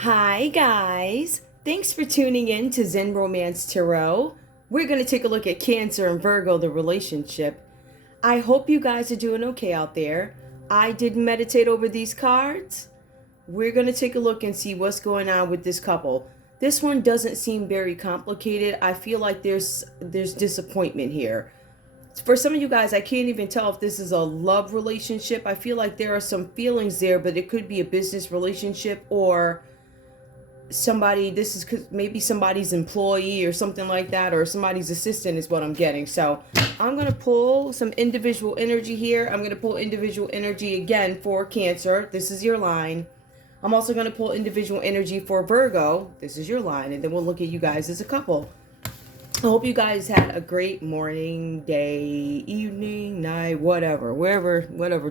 Hi guys, thanks for tuning in to Zen Romance Tarot. We're going to take a look at Cancer and Virgo, the relationship. I hope you guys are doing okay out there. I did meditate over these cards. We're going to take a look and see what's going on with this couple. This one doesn't seem very complicated. I feel like there's disappointment here. For some of you guys, I can't even tell if this is a love relationship. I feel like there are some feelings there, but it could be a business relationship or somebody, this is maybe somebody's employee or something like that, or somebody's assistant is what I'm getting. So I'm going to pull some individual energy here. I'm going to pull individual energy again for Cancer. This is your line. I'm also going to pull individual energy for Virgo. This is your line. And then we'll look at you guys as a couple. I hope you guys had a great morning, day, evening, night, whatever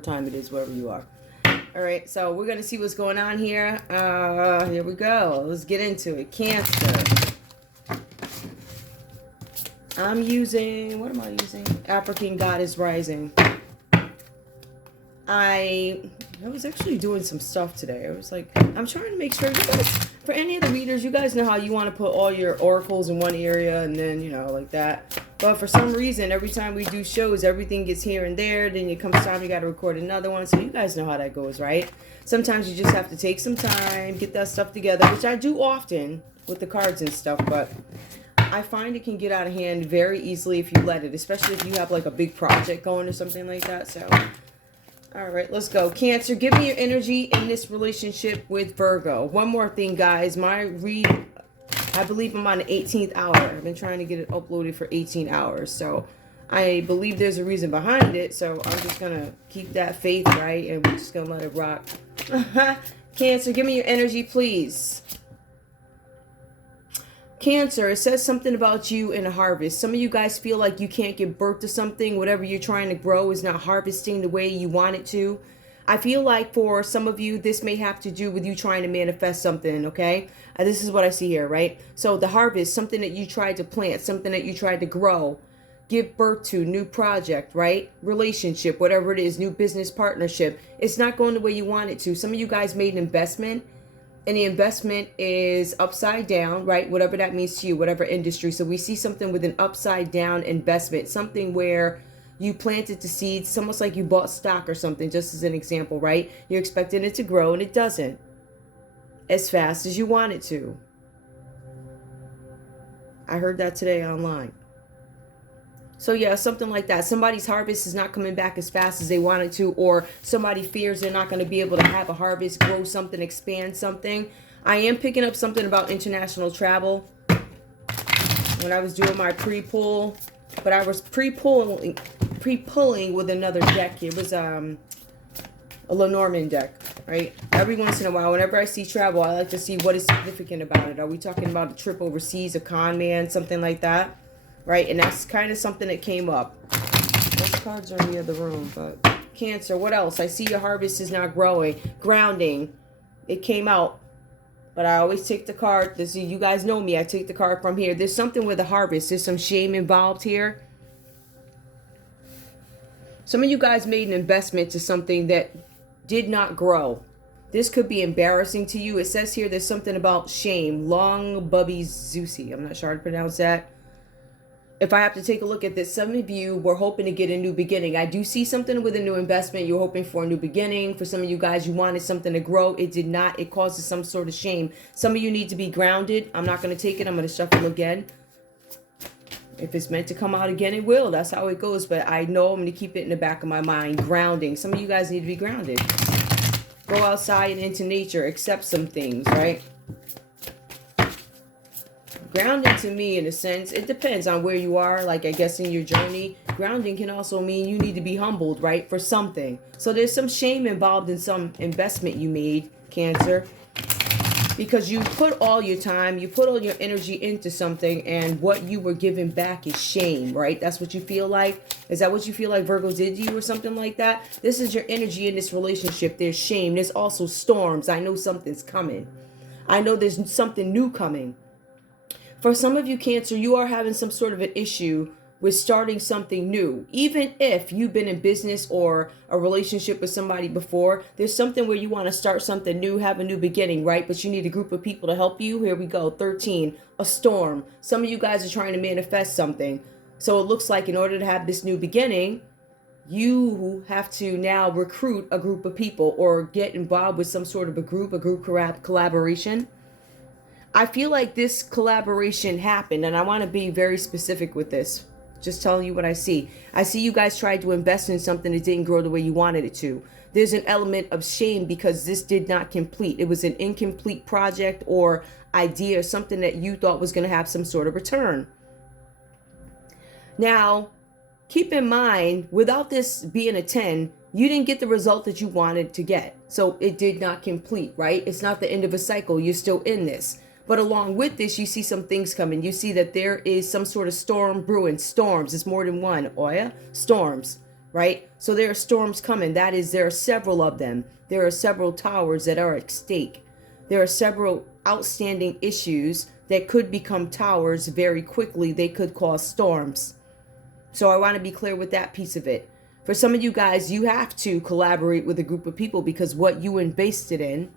time it is, wherever you are. All right, so we're going to see what's going on here. Here we go. Let's get into it. Cancer. I'm using, what am I using? African Goddess Rising. I was actually doing some stuff today. I was like, I'm trying to make sure you guys, for any of the readers, you guys know how you want to put all your oracles in one area and then, you know, like that. But for some reason, every time we do shows, everything gets here and there. Then it comes time, you got to record another one. So you guys know how that goes, right? Sometimes you just have to take some time, get that stuff together, which I do often with the cards and stuff. But I find it can get out of hand very easily if you let it, especially if you have like a big project going or something like that. So, all right, let's go. Cancer, give me your energy in this relationship with Virgo. One more thing, guys. My read, I believe I'm on the 18th hour. I've been trying to get it uploaded for 18 hours. So I believe there's a reason behind it. So I'm just going to keep that faith, right? And we're just going to let it rock. Cancer, give me your energy, please. Cancer, it says something about you in a harvest. Some of you guys feel like you can't give birth to something. Whatever you're trying to grow is not harvesting the way you want it to. I feel like for some of you, this may have to do with you trying to manifest something, okay? This is what I see here, right? So the harvest, something that you tried to plant, something that you tried to grow, give birth to, new project, right? Relationship, whatever it is, new business partnership. It's not going the way you want it to. Some of you guys made an investment, and the investment is upside down, right? Whatever that means to you, whatever industry. So we see something with an upside down investment, something where you planted the seeds. It's almost like you bought stock or something, just as an example, right? You're expecting it to grow and it doesn't as fast as you want it to. I heard that today online. So yeah, something like that. Somebody's harvest is not coming back as fast as they wanted to, or somebody fears they're not going to be able to have a harvest, grow something, expand something. I am picking up something about international travel when I was doing my pre-pull, but I was pre-pulling with another deck. It was a Lenormand deck, right? Every once in a while, whenever I see travel, I like to see what is significant about it. Are we talking about a trip overseas, a con man, something like that? Right, and that's kind of something that came up. Those cards are in the other room, but Cancer, what else? I see your harvest is not growing. Grounding, it came out, but I always take the card. This, you guys know me. I take the card from here. There's something with the harvest. There's some shame involved here. Some of you guys made an investment to something that did not grow. This could be embarrassing to you. It says here there's something about shame. Long Bubby Zusi. I'm not sure how to pronounce that. If I have to take a look at this, some of you were hoping to get a new beginning. I do see something with a new investment. You're hoping for a new beginning. For some of you guys, you wanted something to grow. It did not. It causes some sort of shame. Some of you need to be grounded. I'm not going to take it. I'm going to shuffle again. If it's meant to come out again, it will. That's how it goes. But I know I'm going to keep it in the back of my mind. Grounding. Some of you guys need to be grounded. Go outside and into nature. Accept some things, right? Grounding to me, in a sense, it depends on where you are, like I guess in your journey. Grounding can also mean you need to be humbled, right, for something. So there's some shame involved in some investment you made, Cancer, because you put all your time, you put all your energy into something, and what you were given back is shame, right? That's what you feel like. Is that what you feel like Virgo did to you or something like that? This is your energy in this relationship. There's shame. There's also storms. I know something's coming. I know there's something new coming. For some of you, Cancer, you are having some sort of an issue with starting something new. Even if you've been in business or a relationship with somebody before, there's something where you want to start something new, have a new beginning, right? But you need a group of people to help you. Here we go. 13, a storm. Some of you guys are trying to manifest something. So it looks like in order to have this new beginning, you have to now recruit a group of people or get involved with some sort of a group collaboration. I feel like this collaboration happened, and I want to be very specific with this. Just telling you what I see. I see you guys tried to invest in something that didn't grow the way you wanted it to. There's an element of shame because this did not complete. It was an incomplete project or idea or something that you thought was going to have some sort of return. Now, keep in mind, without this being a 10, you didn't get the result that you wanted to get. So it did not complete, right? It's not the end of a cycle. You're still in this. But along with this, you see some things coming. You see that there is some sort of storm brewing. Storms. It's more than one. Oh yeah? Storms, right? So there are storms coming. That is, there are several of them. There are several towers that are at stake. There are several outstanding issues that could become towers very quickly. They could cause storms. So I want to be clear with that piece of it. For some of you guys, you have to collaborate with a group of people because what you invested in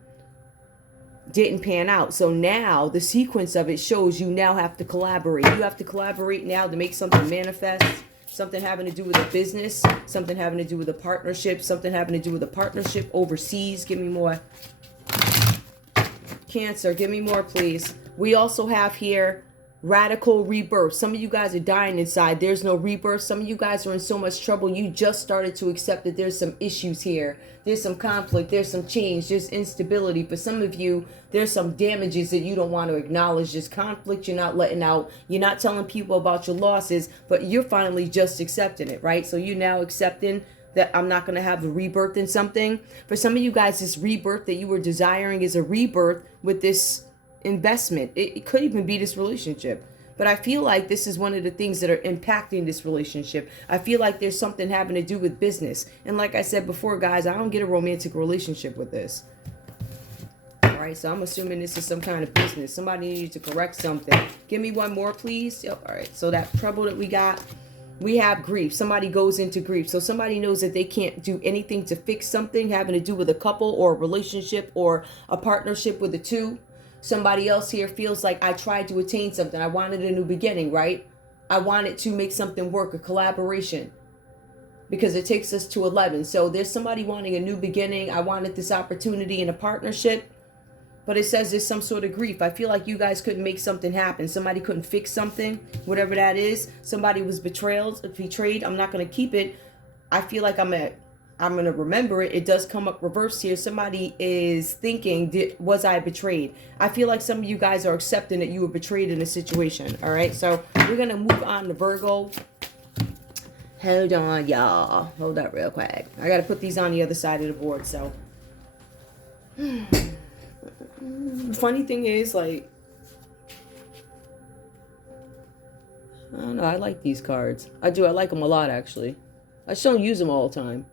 didn't pan out. So now the sequence of it shows you now have to collaborate. You have to collaborate now to make something manifest, something having to do with a business, something having to do with a partnership, something having to do with a partnership overseas. Give me more. Cancer, give me more, please. We also have here radical rebirth. Some of you guys are dying inside. There's no rebirth. Some of you guys are in so much trouble. You just started to accept that there's some issues here. There's some conflict. There's some change. There's instability. For some of you, there's some damages that you don't want to acknowledge. There's conflict you're not letting out. You're not telling people about your losses, but you're finally just accepting it, right? So you're now accepting that I'm not going to have a rebirth in something. For some of you guys, this rebirth that you were desiring is a rebirth with this investment. It could even be this relationship. But I feel like this is one of the things that are impacting this relationship. I feel like there's something having to do with business. And like I said before, guys, I don't get a romantic relationship with this. All right, so I'm assuming this is some kind of business. Somebody needs to correct something. Give me one more, please. Yep. All right, so that trouble that we got, we have grief. Somebody goes into grief. So somebody knows that they can't do anything to fix something having to do with a couple or a relationship or a partnership with the two. Somebody else here feels like I tried to attain something. I wanted a new beginning, right? I wanted to make something work, a collaboration, because it takes us to 11. So there's somebody wanting a new beginning. I wanted this opportunity in a partnership, but it says there's some sort of grief. I feel like you guys couldn't make something happen. Somebody couldn't fix something, whatever that is. Somebody was betrayed. I'm not going to keep it. I feel like I'm going to remember it. It does come up reversed here. Somebody is thinking, was I betrayed? I feel like some of you guys are accepting that you were betrayed in a situation. All right, so we're going to move on to Virgo. Hold on, y'all. Hold up real quick. I got to put these on the other side of the board. So, funny thing is, like, I don't know. I like these cards. I do. I like them a lot, actually. I just don't use them all the time.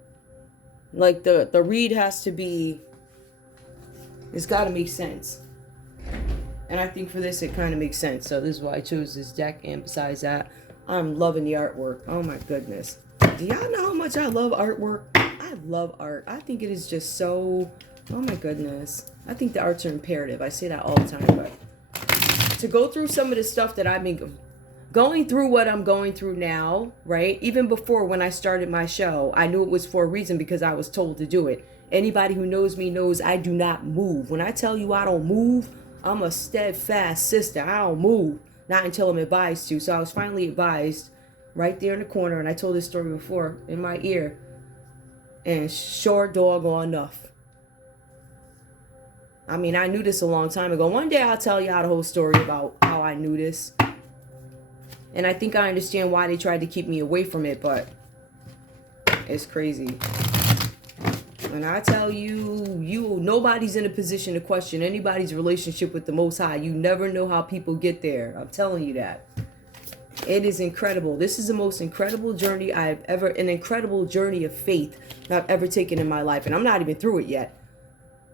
Like the read has to be, it's got to make sense. And I think for this, it kind of makes sense. So this is why I chose this deck. And besides that, I'm loving the artwork. Oh my goodness. Do y'all know how much I love artwork? I love art. I think it is just so, oh my goodness. I think the arts are imperative. I say that all the time. But to go through some of the stuff that I've been going through, what I'm going through now, right? Even before, when I started my show, I knew it was for a reason because I was told to do it. Anybody who knows me knows I do not move. When I tell you I don't move, I'm a steadfast sister. I don't move. Not until I'm advised to. So I was finally advised right there in the corner. And I told this story before in my ear. And sure doggone enough. I mean, I knew this a long time ago. One day I'll tell y'all the whole story about how I knew this. And I think I understand why they tried to keep me away from it, but it's crazy. When I tell you, nobody's in a position to question anybody's relationship with the Most High. You never know how people get there. I'm telling you that. It is incredible. This is the most incredible journey an incredible journey of faith that I've ever taken in my life. And I'm not even through it yet.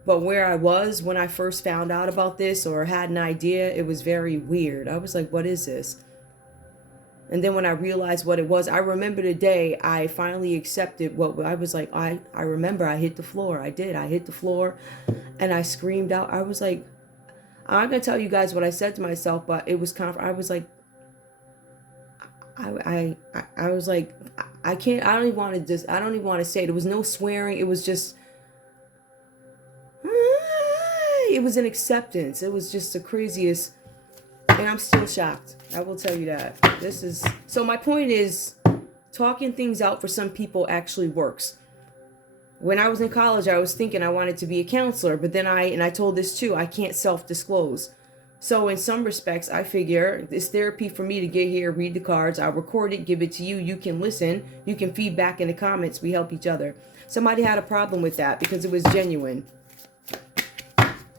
But where I was when I first found out about this or had an idea, it was very weird. I was like, what is this? And then when I realized what it was, I remember the day I finally accepted what I was like. I remember I hit the floor. I did. I hit the floor and I screamed out. I was like, I'm not going to tell you guys what I said to myself, but it was I was like, I was like, I can't, I don't even want to just, I don't even want to say it. There was no swearing. It was just, it was an acceptance. It was just the craziest. And I'm still shocked. I will tell you that. This is, so my point is, talking things out for some people actually works. When I was in college, I was thinking I wanted to be a counselor, but then I told this too, I can't self-disclose. So in some respects, I figure it's therapy for me to get here, read the cards, I'll record it, give it to you, you can listen, you can feedback in the comments, we help each other. Somebody had a problem with that because it was genuine.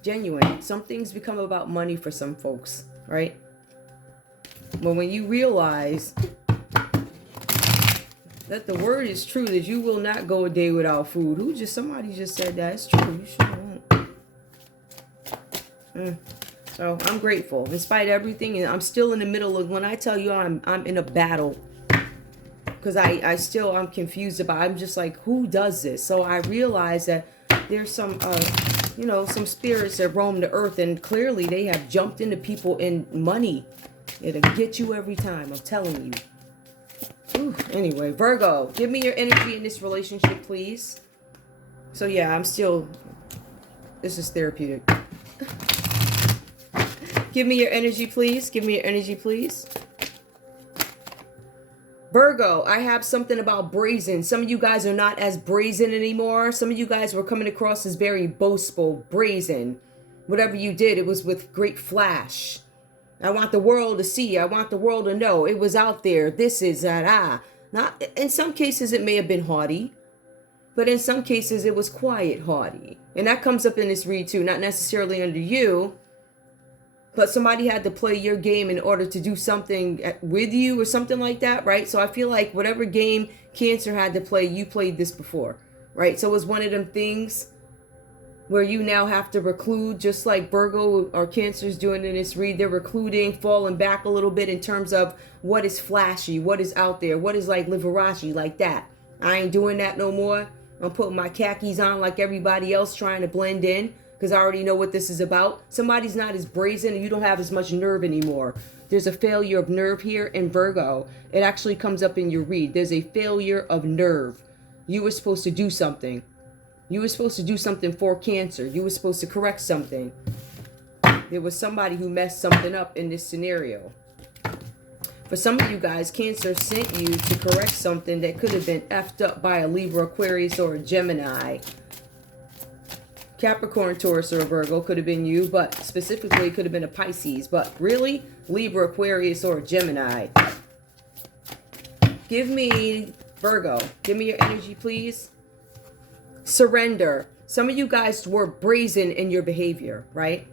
Genuine. Some things become about money for some folks, right? But when you realize that the word is true, that you will not go a day without food. Somebody just said that. It's true. You sure won't. So I'm grateful. In spite of everything, and I'm still in the middle of, when I tell you I'm in a battle. Because I'm confused about, I'm just like, who does this? So I realize that there's some, some spirits that roam the earth, and clearly they have jumped into people in money. It'll get you every time, I'm telling you. Ooh, anyway, Virgo, give me your energy in this relationship, please. So yeah, this is therapeutic. Give me your energy, please. Give me your energy, please. Virgo, I have something about brazen. Some of you guys are not as brazen anymore. Some of you guys were coming across as very boastful, brazen. Whatever you did, it was with great flash. I want the world to see. I want the world to know. It was out there. This is that. Not, in some cases, it may have been haughty. But in some cases, it was quiet haughty. And that comes up in this read too. Not necessarily under you. But somebody had to play your game in order to do something with you or something like that, right? So I feel like whatever game Cancer had to play, you played this before, right? So it was one of them things where you now have to reclude, just like Virgo or Cancer's doing in this read. They're recluding, falling back a little bit in terms of what is flashy, what is out there, what is like Liberace, like that. I ain't doing that no more. I'm putting my khakis on like everybody else, trying to blend in. Because I already know what this is about. Somebody's not as brazen and you don't have as much nerve anymore. There's a failure of nerve here in Virgo. It actually comes up in your read. There's a failure of nerve. You were supposed to do something. You were supposed to do something for Cancer. You were supposed to correct something. There was somebody who messed something up in this scenario. For some of you guys, Cancer sent you to correct something that could have been effed up by a Libra, Aquarius, or a Gemini. Capricorn, Taurus, or a Virgo could have been you, but specifically it could have been a Pisces. But really, Libra, Aquarius, or a Gemini. Give me, Virgo, give me your energy, please. Surrender. Some of you guys were brazen in your behavior, right?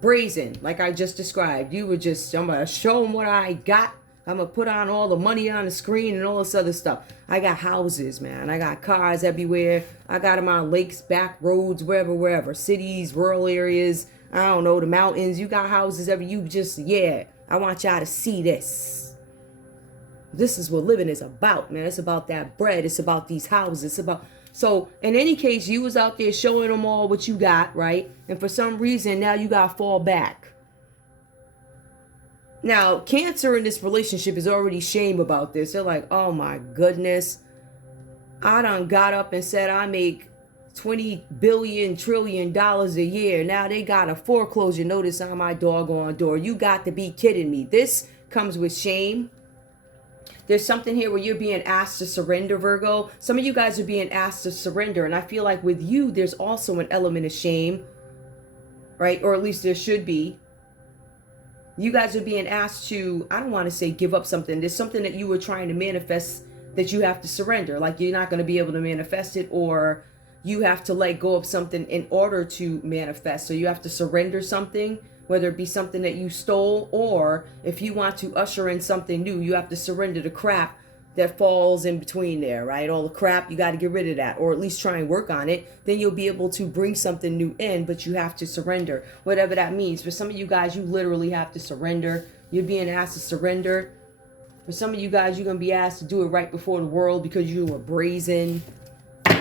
Brazen, like I just described. You were just, I'm going to show them what I got. I'm going to put on all the money on the screen and all this other stuff. I got houses, man. I got cars everywhere. I got them on lakes, back roads, wherever. Cities, rural areas. I don't know, the mountains. You got houses everywhere. You just, yeah. I want y'all to see this. This is what living is about, man. It's about that bread. It's about these houses. It's about... So, in any case, you was out there showing them all what you got, right? And for some reason, now you got to fall back. Now, Cancer in this relationship is already shame about this. They're like, oh my goodness. I done got up and said I make $20 billion, trillion a year. Now they got a foreclosure notice on my doggone door. You got to be kidding me. This comes with shame. There's something here where you're being asked to surrender, Virgo. Some of you guys are being asked to surrender. And I feel like with you, there's also an element of shame, right? Or at least there should be. You guys are being asked to, I don't want to say give up something. There's something that you were trying to manifest that you have to surrender. Like you're not going to be able to manifest it, or you have to let go of something in order to manifest. So you have to surrender something, whether it be something that you stole, or if you want to usher in something new, you have to surrender the crap that falls in between there, right? All the crap, you got to get rid of that, or at least try and work on it. Then you'll be able to bring something new in, but you have to surrender, whatever that means. For some of you guys, you literally have to surrender. You're being asked to surrender. For some of you guys, you're going to be asked to do it right before the world because you were brazen.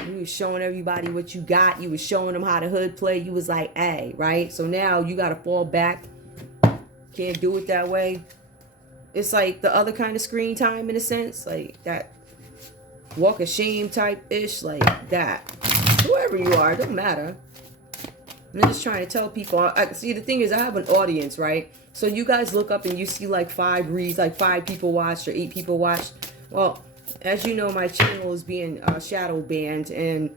You was showing everybody what you got. You was showing them how the hood play. You was like, hey, right? So now you got to fall back. Can't do it that way. It's like the other kind of screen time in a sense. Like that walk of shame type-ish. Like that. Whoever you are, it don't matter. I'm just trying to tell people. See, the thing is, I have an audience, right? So you guys look up and you see like 5 reads, like 5 people watched or 8 people watched. Well, as you know, my channel is being shadow banned, and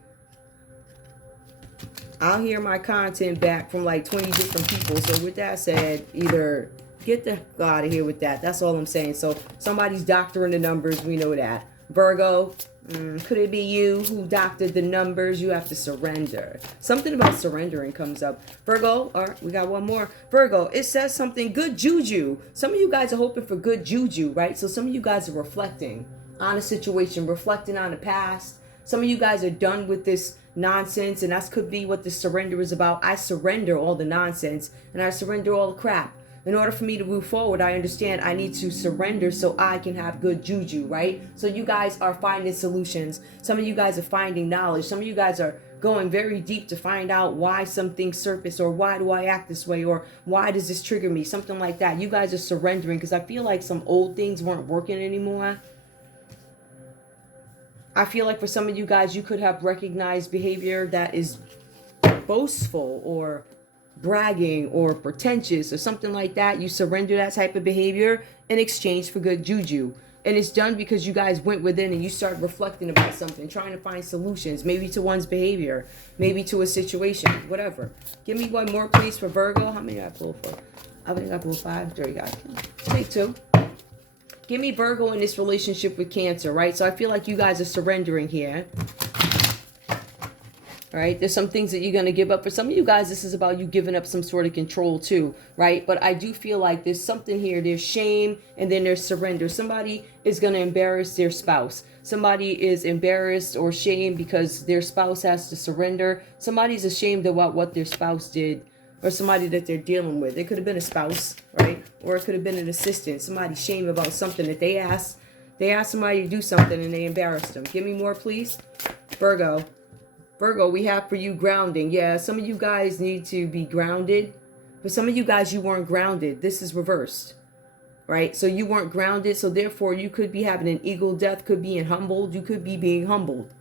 I'll hear my content back from like 20 different people. So with that said, either get the hell out of here with that. That's all I'm saying. So somebody's doctoring the numbers. We know that. Virgo, could it be you who doctored the numbers? You have to surrender. Something about surrendering comes up. Virgo, all right, we got one more. Virgo, it says something, good juju. Some of you guys are hoping for good juju, right? So some of you guys are reflecting on a situation, reflecting on the past. Some of you guys are done with this nonsense, and that could be what the surrender is about. I surrender all the nonsense, and I surrender all the crap. In order for me to move forward, I understand I need to surrender so I can have good juju, right? So you guys are finding solutions. Some of you guys are finding knowledge. Some of you guys are going very deep to find out why some things surface, or why do I act this way, or why does this trigger me, something like that. You guys are surrendering because I feel like some old things weren't working anymore. I feel like for some of you guys, you could have recognized behavior that is boastful or bragging or pretentious or something like that. You surrender that type of behavior in exchange for good juju. And it's done because you guys went within and you started reflecting about something, trying to find solutions, maybe to one's behavior, maybe to a situation, whatever. Give me one more, please, for Virgo. How many did I pull for? I think I pulled 5. There you go. Take 2. Give me Virgo in this relationship with Cancer, right? So I feel like you guys are surrendering here. All right, there's some things that you're going to give up. For some of you guys, this is about you giving up some sort of control too, right? But I do feel like there's something here. There's shame, and then there's surrender. Somebody is going to embarrass their spouse. Somebody is embarrassed or shamed because their spouse has to surrender. Somebody's ashamed about what their spouse did, or somebody that they're dealing with. It could have been a spouse, right? Or it could have been an assistant. Somebody's shame about something that they asked. They asked somebody to do something and they embarrassed them. Give me more, please. Virgo. Virgo, we have for you grounding. Yeah, some of you guys need to be grounded. For some of you guys, you weren't grounded. This is reversed, right? So you weren't grounded. So therefore, you could be having an ego death, could be humbled. You could be being humbled.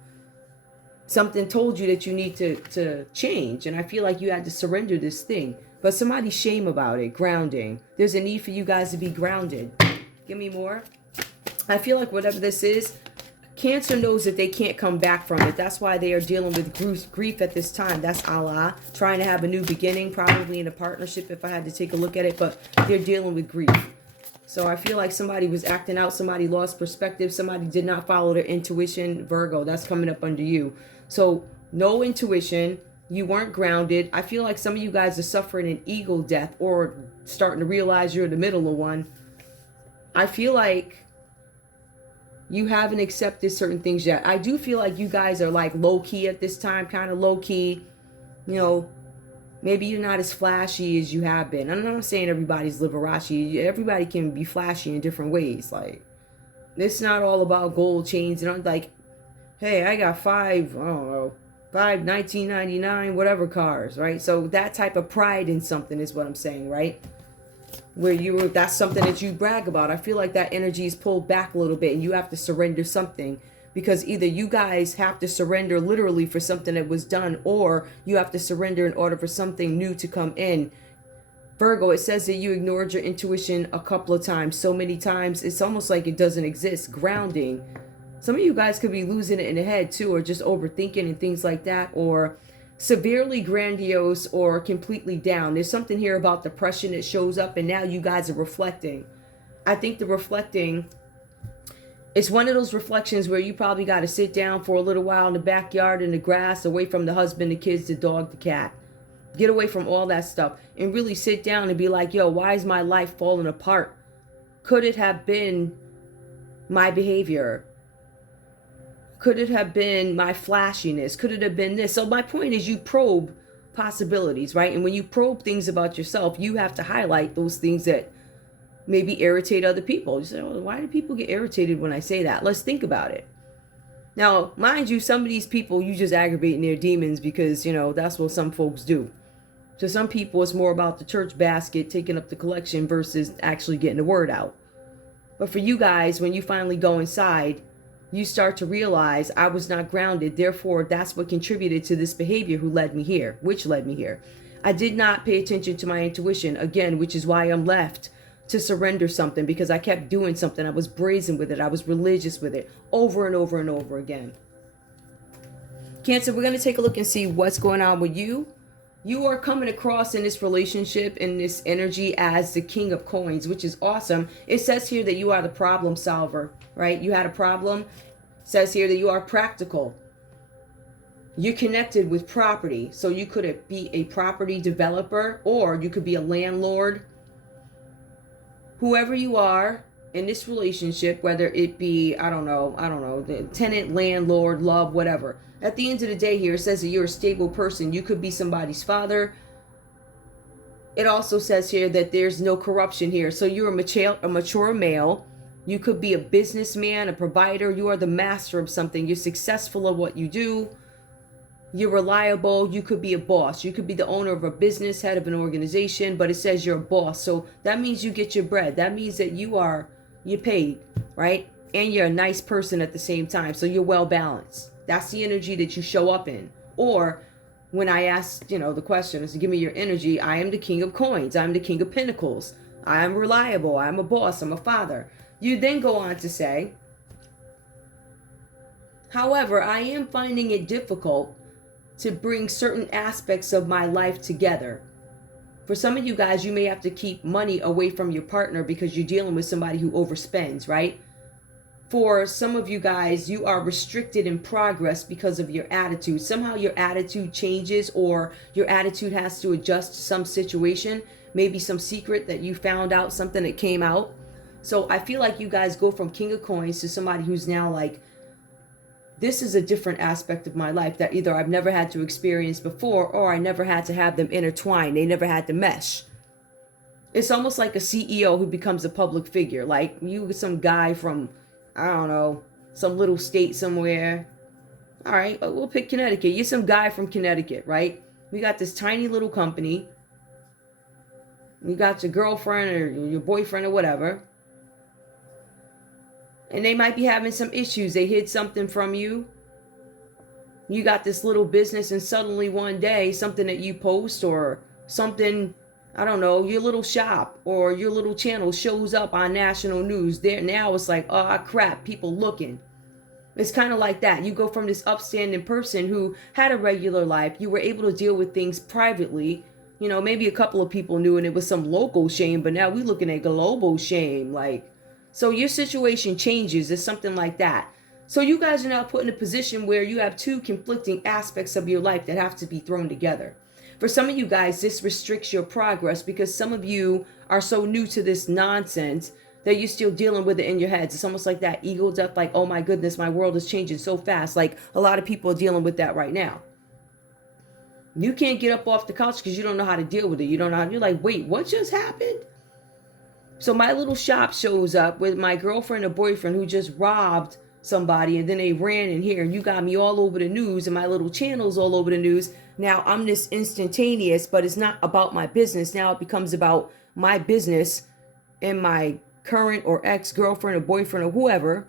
Something told you that you need to change. And I feel like you had to surrender this thing. But somebody's shame about it, grounding. There's a need for you guys to be grounded. Give me more. I feel like whatever this is, Cancer knows that they can't come back from it. That's why they are dealing with grief at this time. That's Allah, trying to have a new beginning, probably in a partnership if I had to take a look at it. But they're dealing with grief. So I feel like somebody was acting out. Somebody lost perspective. Somebody did not follow their intuition. Virgo, that's coming up under you. So no intuition. You weren't grounded. I feel like some of you guys are suffering an ego death or starting to realize you're in the middle of one. I feel like you haven't accepted certain things yet. I do feel like you guys are like low-key at this time, kind of low-key. You know, maybe you're not as flashy as you have been. I'm not saying everybody's Liberace. Everybody can be flashy in different ways. Like, it's not all about gold chains. And I'm like, hey, I got 5 1999 whatever cars, right? So that type of pride in something is what I'm saying, right? Where that's something that you brag about. I feel like that energy is pulled back a little bit and you have to surrender something, because either you guys have to surrender literally for something that was done, or you have to surrender in order for something new to come in. Virgo, it says that you ignored your intuition a couple of times, so many times it's almost like it doesn't exist. Grounding. Some of you guys could be losing it in the head too, or just overthinking and things like that, or severely grandiose or completely down. There's something here about depression that shows up, and now you guys are reflecting. I think the reflecting, it's one of those reflections where you probably got to sit down for a little while in the backyard, in the grass, away from the husband, the kids, the dog, the cat. Get away from all that stuff and really sit down and be like, yo, why is my life falling apart? Could it have been my behavior? Could it have been my flashiness? Could it have been this? So my point is, you probe possibilities, right? And when you probe things about yourself, you have to highlight those things that maybe irritate other people. You say, oh, why do people get irritated when I say that? Let's think about it. Now, mind you, some of these people, you just aggravating their demons because, that's what some folks do. To some people, it's more about the church basket taking up the collection versus actually getting the word out. But for you guys, when you finally go inside, you start to realize I was not grounded. Therefore, that's what contributed to this behavior which led me here. I did not pay attention to my intuition, again, which is why I'm left to surrender something, because I kept doing something. I was brazen with it. I was religious with it over and over and over again. Cancer, we're going to take a look and see what's going on with you. You are coming across in this relationship, in this energy, as the King of Coins, which is awesome. It says here that you are the problem solver, right? You had a problem. It says here that you are practical. You're connected with property. So you could be a property developer, or you could be a landlord. Whoever you are in this relationship, whether it be, I don't know, the tenant, landlord, love, whatever. At the end of the day here, it says that you're a stable person. You could be somebody's father. It also says here that there's no corruption here. So you're a mature male. You could be a businessman, a provider. You are the master of something. You're successful at what you do. You're reliable. You could be a boss. You could be the owner of a business, head of an organization, but it says you're a boss. So that means you get your bread. That means that you're paid, right? And you're a nice person at the same time. So you're well balanced. That's the energy that you show up in. Or when I asked, the question is, give me your energy. I am the King of Coins. I'm the King of Pentacles. I am reliable. I'm a boss. I'm a father. You then go on to say, however, I am finding it difficult to bring certain aspects of my life together. For some of you guys, you may have to keep money away from your partner because you're dealing with somebody who overspends, right? For some of you guys, you are restricted in progress because of your attitude. Somehow your attitude changes, or your attitude has to adjust to some situation, maybe some secret that you found out, something that came out. So I feel like you guys go from King of Coins to somebody who's now like, this is a different aspect of my life that either I've never had to experience before, or I never had to have them intertwine. They never had to mesh. It's almost like a CEO who becomes a public figure. Like you, some guy from, I don't know, some little state somewhere. All right, we'll pick Connecticut. You're some guy from Connecticut, right? We got this tiny little company. You got your girlfriend or your boyfriend or whatever. And they might be having some issues. They hid something from you. You got this little business, and suddenly one day, something that you post or something, I don't know, your little shop or your little channel shows up on national news. There now it's like, oh crap, people looking. It's kind of like that. You go from this upstanding person who had a regular life. You were able to deal with things privately. Maybe a couple of people knew and it was some local shame, but now we're looking at global shame. So your situation changes. It's something like that. So you guys are now put in a position where you have two conflicting aspects of your life that have to be thrown together. For some of you guys, this restricts your progress because some of you are so new to this nonsense that you're still dealing with it in your heads. It's almost like that ego death, like, oh my goodness, my world is changing so fast. Like a lot of people are dealing with that right now. You can't get up off the couch because you don't know how to deal with it. You don't know. You're like, wait, what just happened? So my little shop shows up with my girlfriend or boyfriend who just robbed somebody, and then they ran in here, and you got me all over the news, and my little channel's all over the news. Now I'm this instantaneous, but it's not about my business. Now it becomes about my business and my current or ex-girlfriend or boyfriend or whoever.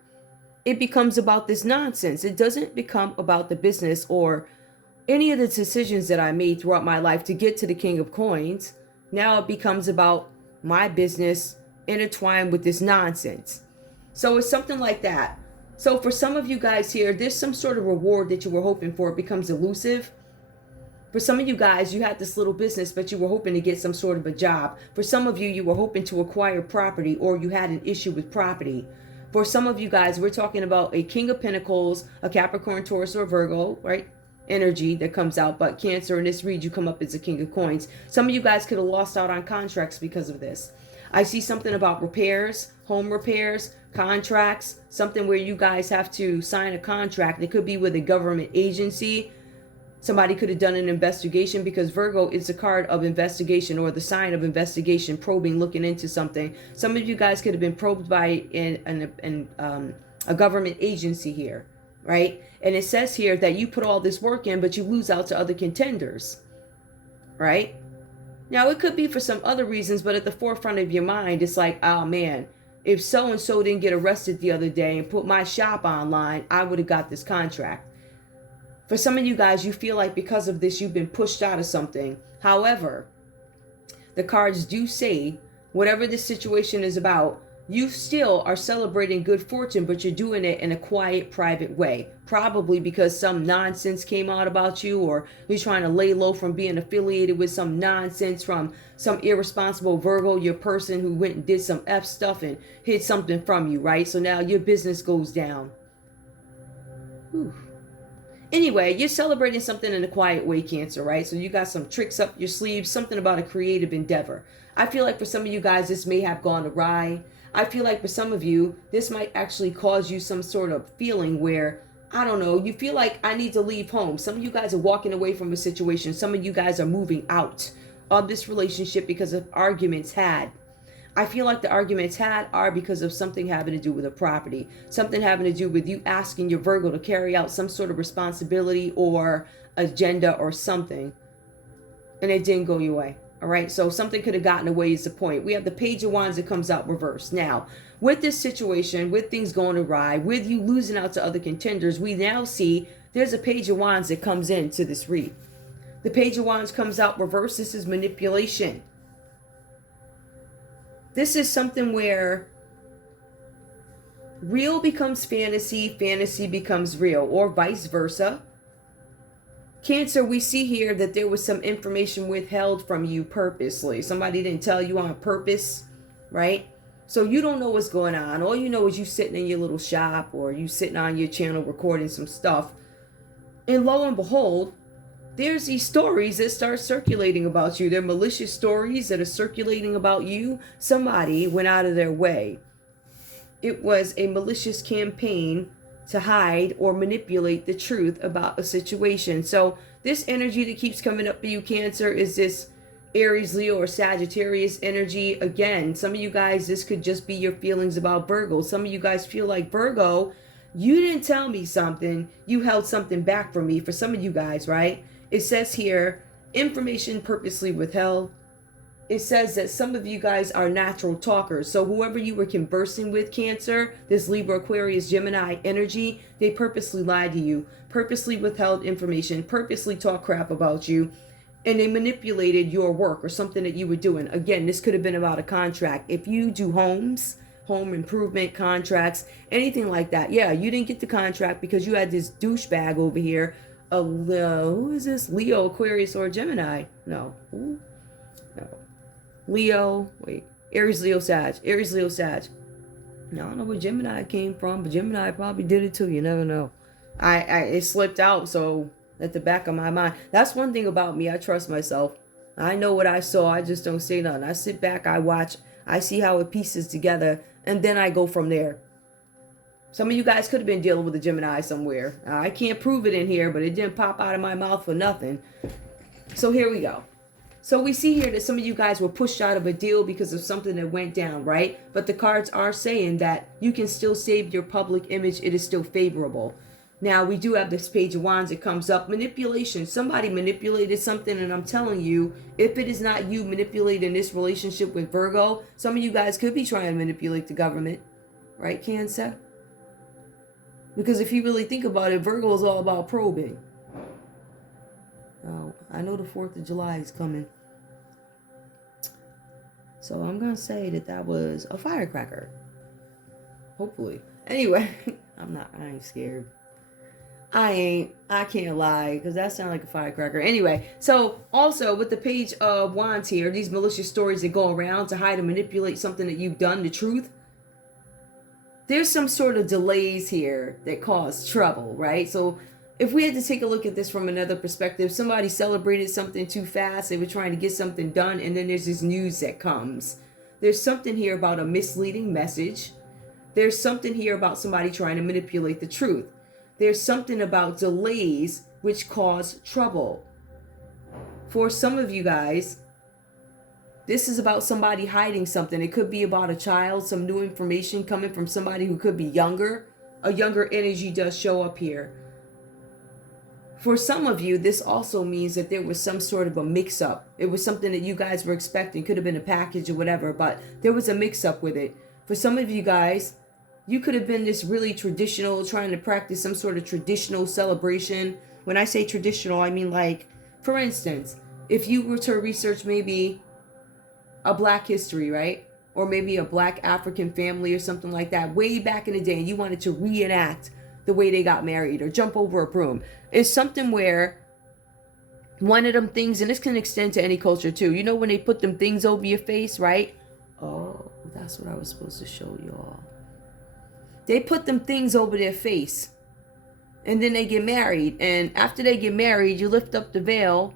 It becomes about this nonsense. It doesn't become about the business or any of the decisions that I made throughout my life to get to the King of Coins. Now it becomes about my business intertwined with this nonsense. So it's something like that. So for some of you guys here, there's some sort of reward that you were hoping for. It becomes elusive. For some of you guys, you had this little business, but you were hoping to get some sort of a job. For some of you, you were hoping to acquire property, or you had an issue with property. For some of you guys, we're talking about a King of Pentacles, a Capricorn, Taurus, or Virgo, right? Energy that comes out. But Cancer, in this read, you come up as a King of Coins. Some of you guys could have lost out on contracts because of this. I see something about repairs, home repairs, contracts, something where you guys have to sign a contract. It could be with a government agency, Somebody could have done an investigation, because Virgo is a card of investigation, or the sign of investigation, probing, looking into something. Some of you guys could have been probed by a government agency here, right? And it says here that you put all this work in, but you lose out to other contenders, right? Now, it could be for some other reasons, but at the forefront of your mind, it's like, oh man, if so-and-so didn't get arrested the other day and put my shop online, I would have got this contract. For some of you guys, you feel like because of this, you've been pushed out of something. However, the cards do say, whatever this situation is about, you still are celebrating good fortune, but you're doing it in a quiet, private way. Probably because some nonsense came out about you, or you're trying to lay low from being affiliated with some nonsense from some irresponsible Virgo, your person who went and did some F stuff and hid something from you, right? So now your business goes down. Whew. Anyway, you're celebrating something in a quiet way, Cancer, right? So you got some tricks up your sleeve, something about a creative endeavor. I feel like for some of you guys, this may have gone awry. I feel like for some of you, this might actually cause you some sort of feeling where, I don't know, you feel like I need to leave home. Some of you guys are walking away from a situation. Some of you guys are moving out of this relationship because of arguments had. I feel like the arguments had are because of something having to do with a property, something having to do with you asking your Virgo to carry out some sort of responsibility or agenda or something, and it didn't go your way. All right, so something could have gotten away is the point. We have the Page of Wands that comes out reversed. Now, with this situation, with things going awry, with you losing out to other contenders, we now see there's a Page of Wands that comes into this read. The Page of Wands comes out reversed. This is manipulation. This is something where real becomes fantasy, fantasy becomes real, or vice versa. Cancer, we see here that there was some information withheld from you purposely. Somebody didn't tell you on purpose, right? So you don't know what's going on. All you know is you sitting in your little shop, or you sitting on your channel recording some stuff. And lo and behold, there's these stories that start circulating about you. They're malicious stories that are circulating about you. Somebody went out of their way. It was a malicious campaign to hide or manipulate the truth about a situation. So this energy that keeps coming up for you, Cancer, is this Aries, Leo, or Sagittarius energy. Again, some of you guys, this could just be your feelings about Virgo. Some of you guys feel like, Virgo, you didn't tell me something. You held something back from me. For some of you guys, right? It says here, information purposely withheld. It says that some of you guys are natural talkers. So whoever you were conversing with, Cancer, this Libra, Aquarius, Gemini energy, they purposely lied to you, purposely withheld information, purposely talk crap about you, and they manipulated your work or something that you were doing. Again, this could have been about a contract. If you do homes, home improvement contracts, anything like that, yeah, you didn't get the contract because you had this douchebag over here. Who is this? Leo, Aquarius, or Gemini? No. Ooh. No. Leo. Wait. Aries, Leo, Sag. Aries, Leo, Sag. Now, I don't know where Gemini came from, but Gemini probably did it too. You never know. It slipped out, so at the back of my mind. That's one thing about me. I trust myself. I know what I saw. I just don't say nothing. I sit back. I watch. I see how it pieces together, and then I go from there. Some of you guys could have been dealing with a Gemini somewhere. I can't prove it in here, but it didn't pop out of my mouth for nothing. So here we go. So we see here that some of you guys were pushed out of a deal because of something that went down, right? But the cards are saying that you can still save your public image. It is still favorable. Now, we do have this Page of Wands that comes up. Manipulation. Somebody manipulated something, and I'm telling you, if it is not you manipulating this relationship with Virgo, some of you guys could be trying to manipulate the government, right, Cancer? Because if you really think about it, Virgo is all about probing. Oh, I know the 4th of July is coming. So I'm going to say that that was a firecracker. Hopefully. Anyway, I ain't scared. I can't lie, because that sounds like a firecracker. Anyway, so also with the Page of Wands here, these malicious stories that go around to hide and manipulate something that you've done, the truth. There's some sort of delays here that cause trouble, right? So if we had to take a look at this from another perspective, somebody celebrated something too fast. They were trying to get something done, and then there's this news that comes. There's something here about a misleading message. There's something here about somebody trying to manipulate the truth. There's something about delays which cause trouble. For some of you guys, this is about somebody hiding something. It could be about a child, some new information coming from somebody who could be younger. A younger energy does show up here. For some of you, this also means that there was some sort of a mix-up. It was something that you guys were expecting. Could have been a package or whatever, but there was a mix-up with it. For some of you guys, you could have been this really traditional, trying to practice some sort of traditional celebration. When I say traditional, I mean like, for instance, if you were to research maybe a Black history, right? Or maybe a Black African family or something like that, way back in the day, and you wanted to reenact the way they got married or jump over a broom. It's something where one of them things, and this can extend to any culture too, you know when they put them things over your face, right? Oh, that's what I was supposed to show y'all. They put them things over their face, and then they get married, and after they get married, you lift up the veil,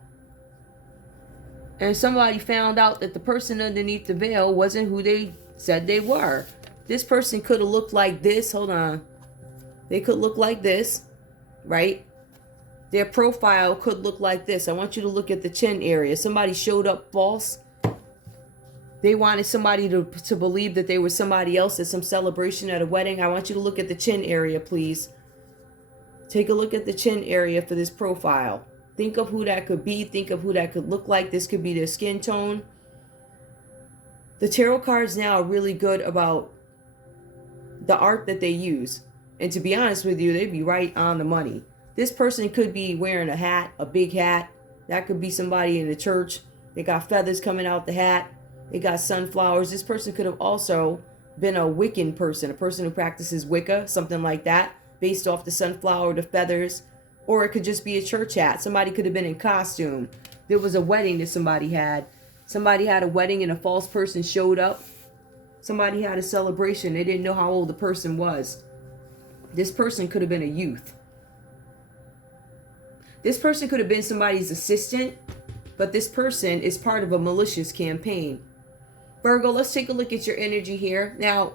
and somebody found out that the person underneath the veil wasn't who they said they were. This person could have looked like this. Hold on. They could look like this, right? Their profile could look like this. I want you to look at the chin area. Somebody showed up false. They wanted somebody to believe that they were somebody else at some celebration at a wedding. I want you to look at the chin area, please. Take a look at the chin area for this profile. Think of who that could be. Think of who that could look like. This could be their skin tone. The tarot cards now are really good about the art that they use. And to be honest with you, they'd be right on the money. This person could be wearing a hat, a big hat. That could be somebody in the church. They got feathers coming out the hat. They got sunflowers. This person could have also been a Wiccan person, a person who practices Wicca, something like that, based off the sunflower, the feathers. Or it could just be a church hat. Somebody could have been in costume. There was a wedding that somebody had. Somebody had a wedding and a false person showed up. Somebody had a celebration. They didn't know how old the person was. This person could have been a youth. This person could have been somebody's assistant, but this person is part of a malicious campaign. Virgo, let's take a look at your energy here. Now,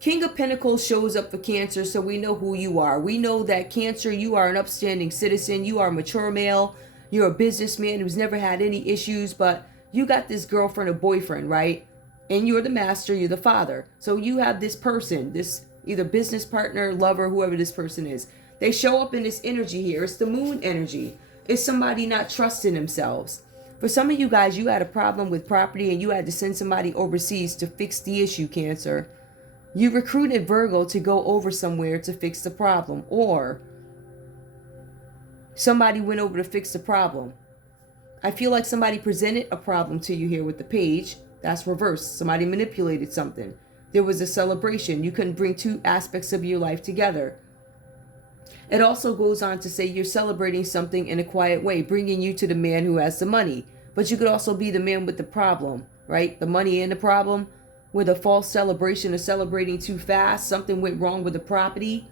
King of Pentacles shows up for Cancer, so we know who you are. We know that Cancer, you are an upstanding citizen. You are a mature male. You're a businessman who's never had any issues, but you got this girlfriend or boyfriend, right? And you're the master, you're the father. So you have this person, this either business partner, lover, whoever this person is. They show up in this energy here. It's the moon energy. It's somebody not trusting themselves. For some of you guys, you had a problem with property and you had to send somebody overseas to fix the issue, Cancer. You recruited Virgo to go over somewhere to fix the problem. Or somebody went over to fix the problem. I feel like somebody presented a problem to you here with the page. That's reversed. Somebody manipulated something. There was a celebration. You couldn't bring two aspects of your life together. It also goes on to say you're celebrating something in a quiet way, bringing you to the man who has the money. But you could also be the man with the problem, right? The money and the problem. With a false celebration or celebrating too fast. Something went wrong with the property.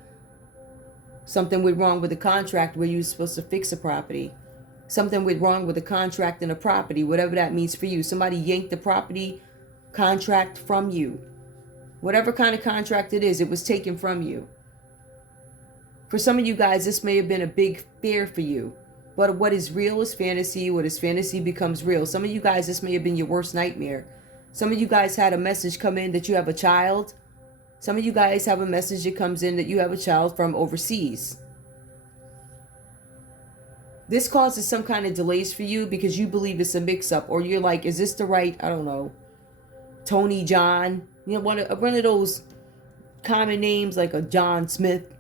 Something went wrong with the contract where you were supposed to fix the property. Something went wrong with the contract and the property, whatever that means for you. Somebody yanked the property contract from you. Whatever kind of contract it is, it was taken from you. For some of you guys, this may have been a big fear for you. But what is real is fantasy. What is fantasy becomes real. Some of you guys, this may have been your worst nightmare. Some of you guys had a message come in that you have a child. Some of you guys have a message that comes in that you have a child from overseas. This causes some kind of delays for you because you believe it's a mix-up. Or you're like, is this the right, I don't know, Tony John? You know, one of those common names like a John Smith.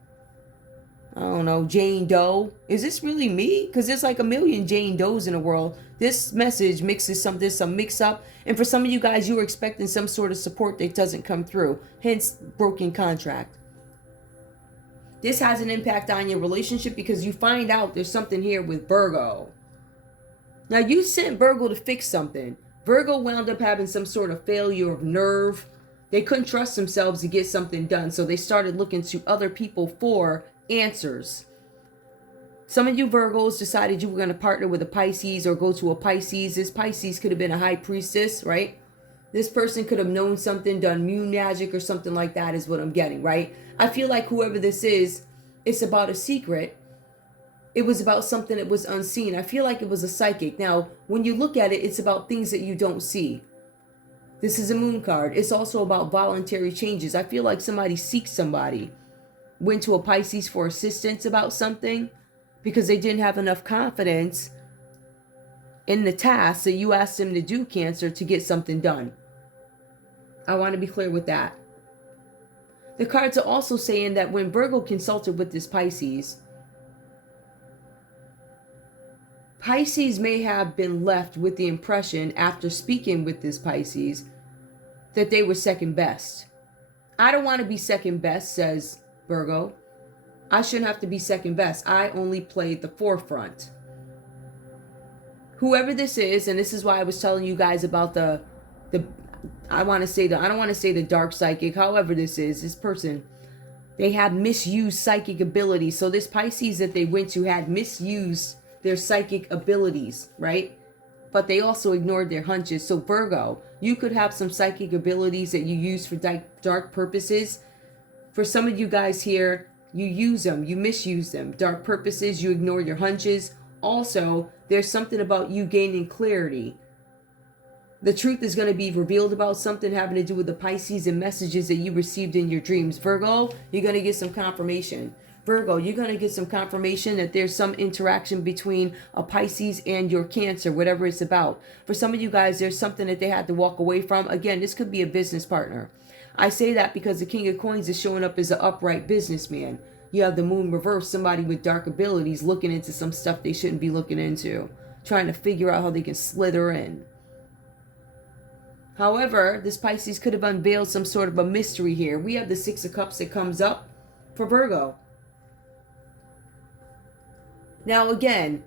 I don't know, Jane Doe. Is this really me? Because there's like a million Jane Does in the world. This message mixes some mix-up. And for some of you guys, you were expecting some sort of support that doesn't come through. Hence, broken contract. This has an impact on your relationship because you find out there's something here with Virgo. Now, you sent Virgo to fix something. Virgo wound up having some sort of failure of nerve. They couldn't trust themselves to get something done, so they started looking to other people for answers. Some of you Virgos decided you were going to partner with a Pisces or go to a Pisces. This Pisces could have been a high priestess, right? This person could have known something, done moon magic or something like that is what I'm getting, right? I feel like whoever this is, it's about a secret. it was about something that was unseen. I feel like it was a psychic. Now, when you look at it, it's about things that you don't see. This is a moon card. It's also about voluntary changes. I feel like somebody seeks somebody. Went to a Pisces for assistance about something because they didn't have enough confidence in the task that you asked them to do, Cancer, to get something done. I want to be clear with that. The cards are also saying that when Virgo consulted with this Pisces, Pisces may have been left with the impression after speaking with this Pisces that they were second best. I don't want to be second best, says Virgo. I shouldn't have to be second best. I only played the forefront. Whoever this is, and this is why I was telling you guys about the I don't want to say the dark psychic, however this person, they have misused psychic abilities. So this Pisces that they went to had misused their psychic abilities, right? But they also ignored their hunches. So Virgo, you could have some psychic abilities that you use for dark purposes. For some of you guys here, you use them, you misuse them. Dark purposes, you ignore your hunches. Also, there's something about you gaining clarity. The truth is going to be revealed about something having to do with the Pisces and messages that you received in your dreams. Virgo, you're going to get some confirmation. Virgo, you're going to get some confirmation that there's some interaction between a Pisces and your Cancer, whatever it's about. For some of you guys, there's something that they had to walk away from. Again, this could be a business partner. I say that because the King of Coins is showing up as an upright businessman. You have the moon reversed, somebody with dark abilities looking into some stuff they shouldn't be looking into, trying to figure out how they can slither in. However, this Pisces could have unveiled some sort of a mystery here. We have the Six of Cups that comes up for Virgo. Now again,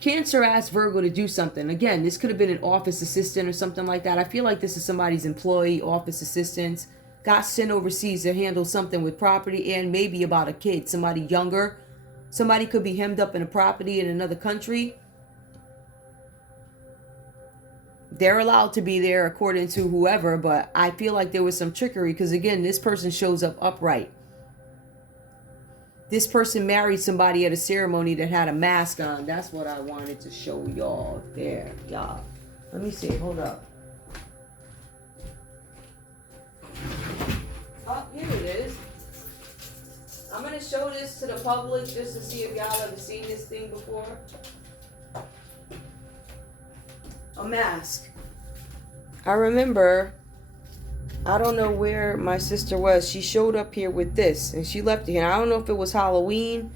Cancer asked Virgo to do something. Again, this could have been an office assistant or something like that. I feel like this is somebody's employee, office assistant, got sent overseas to handle something with property and maybe about a kid, somebody younger. Somebody could be hemmed up in a property in another country. They're allowed to be there according to whoever, but I feel like there was some trickery because, again, this person shows up upright. This person married somebody at a ceremony that had a mask on. That's what I wanted to show y'all there, y'all. Let me see. Hold up. Oh, here it is. I'm going to show this to the public just to see if y'all ever seen this thing before. A mask. I remember, I don't know where my sister was. She showed up here with this and she left it here. I don't know if it was Halloween,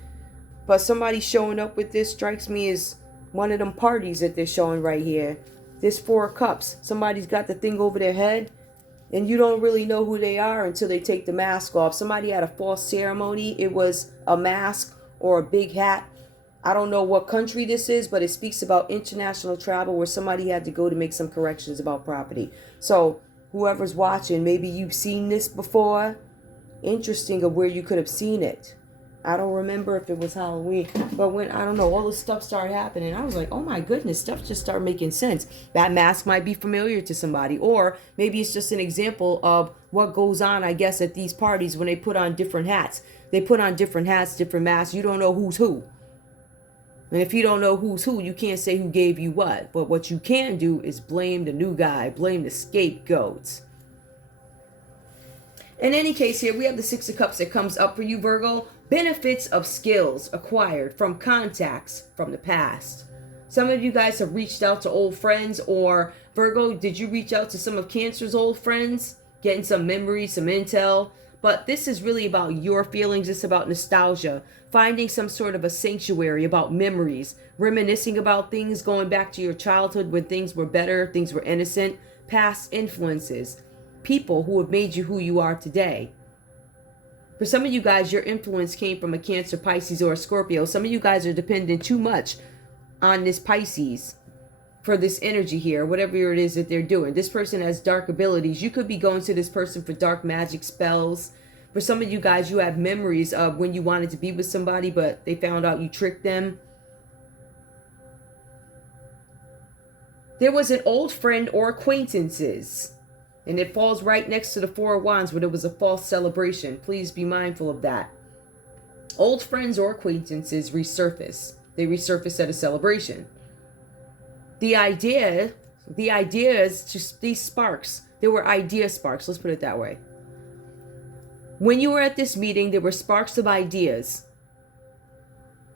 but somebody showing up with this strikes me as one of them parties that they're showing right here. This Four of Cups. Somebody's got the thing over their head and you don't really know who they are until they take the mask off. Somebody had a false ceremony. It was a mask or a big hat. I don't know what country this is, but it speaks about international travel where somebody had to go to make some corrections about property. So whoever's watching, maybe you've seen this before. Interesting of where you could have seen it. I don't remember if it was Halloween, but when, I don't know, all this stuff started happening, I was like, oh my goodness, stuff just started making sense. That mask might be familiar to somebody, or maybe it's just an example of what goes on, I guess, at these parties when they put on different hats. They put on different hats, different masks. You don't know who's who. And if you don't know who's who, you can't say who gave you what. But what you can do is blame the new guy, blame the scapegoats. In any case, here we have the Six of Cups that comes up for you, Virgo. Benefits of skills acquired from contacts from the past. Some of you guys have reached out to old friends, or Virgo, did you reach out to some of Cancer's old friends? Getting some memories, some intel. But this is really about your feelings. It's about nostalgia. Finding some sort of a sanctuary, about memories. Reminiscing about things, going back to your childhood when things were better, things were innocent. Past influences. People who have made you who you are today. For some of you guys, your influence came from a Cancer, Pisces, or a Scorpio. Some of you guys are dependent too much on this Pisces for this energy here, whatever it is that they're doing. This person has dark abilities. You could be going to this person for dark magic spells. For some of you guys, you have memories of when you wanted to be with somebody, but they found out you tricked them. There was an old friend or acquaintances, and it falls right next to the Four of Wands where there was a false celebration. Please be mindful of that. Old friends or acquaintances resurface. They resurface at a celebration. The idea is just these sparks. There were idea sparks, let's put it that way. When you were at this meeting, there were sparks of ideas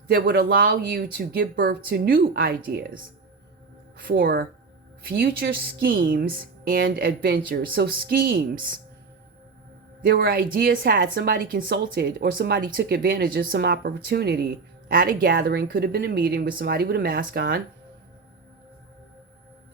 that would allow you to give birth to new ideas for future schemes and adventures. So schemes, there were ideas had, somebody consulted or somebody took advantage of some opportunity at a gathering, could have been a meeting with somebody with a mask on.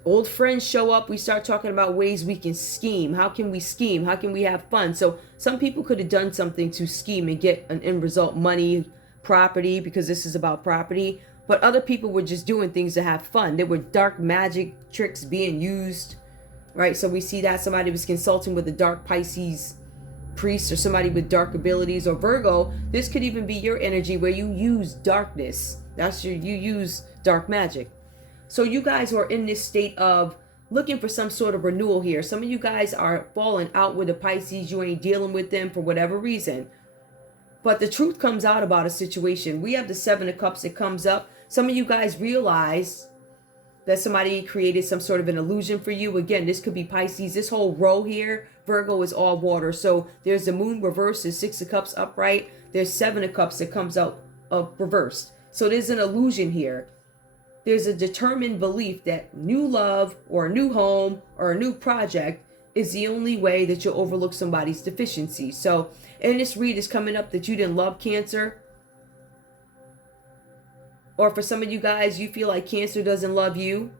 Old friends show up, we start talking about ways we can scheme. How can we scheme? How can we have fun? So some people could have done something to scheme and get an end result, money, property, because this is about property. But other people were just doing things to have fun. There were dark magic tricks being used, right? So we see that somebody was consulting with a dark Pisces priest or somebody with dark abilities, or Virgo. This could even be your energy where you use darkness. You use dark magic. So you guys are in this state of looking for some sort of renewal here. Some of you guys are falling out with the Pisces. You ain't dealing with them for whatever reason. But the truth comes out about a situation. We have the Seven of Cups that comes up. Some of you guys realize that somebody created some sort of an illusion for you. Again, this could be Pisces. This whole row here, Virgo, is all water. So there's the moon reversed, there's Six of Cups upright. There's Seven of Cups that comes out of reversed. So there's an illusion here. There's a determined belief that new love or a new home or a new project is the only way that you'll overlook somebody's deficiency. So in this read is coming up that you didn't love Cancer. Or for some of you guys, you feel like Cancer doesn't love you.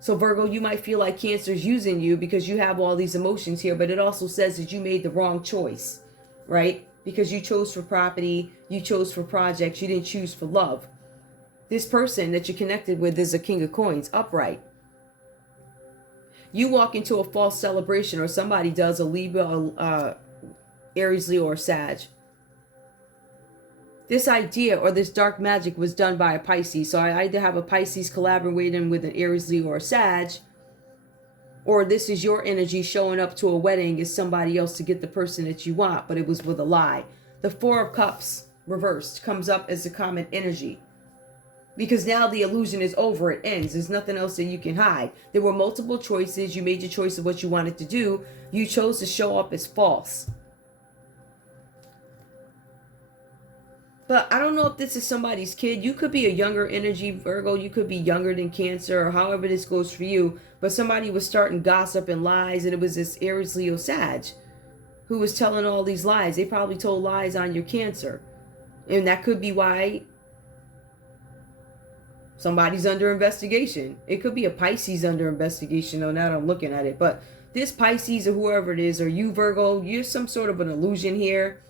So Virgo, you might feel like Cancer's using you because you have all these emotions here, but it also says that you made the wrong choice, right? Because you chose for property, you chose for projects, you didn't choose for love. This person that you're connected with is a King of Coins, upright. You walk into a false celebration, or somebody does, a Libra, Aries, Leo, or Sag. This idea or this dark magic was done by a Pisces. So I either have a Pisces collaborating with an Aries, Leo, or Sag, or this is your energy showing up to a wedding as somebody else to get the person that you want, but it was with a lie. The Four of Cups reversed comes up as the common energy. Because now the illusion is over, it ends. There's nothing else that you can hide. There were multiple choices. You made your choice of what you wanted to do. You chose to show up as false. But I don't know if this is somebody's kid. You could be a younger energy, Virgo. You could be younger than Cancer, or however this goes for you. But somebody was starting gossip and lies, and it was this Aries, Leo, Sag who was telling all these lies. They probably told lies on your Cancer. And that could be why somebody's under investigation. It could be a Pisces under investigation, though, now that I'm looking at it. But this Pisces or whoever it is, or you, Virgo, you're some sort of an illusion here.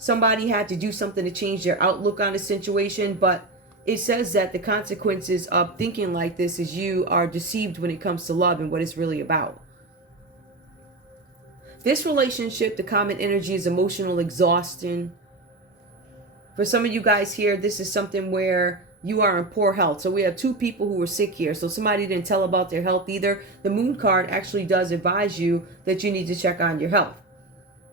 Somebody had to do something to change their outlook on the situation, but it says that the consequences of thinking like this is you are deceived when it comes to love and what it's really about. This relationship, the common energy is emotional exhaustion. For some of you guys here, this is something where you are in poor health. So we have two people who were sick here. So somebody didn't tell about their health either. The moon card actually does advise you that you need to check on your health.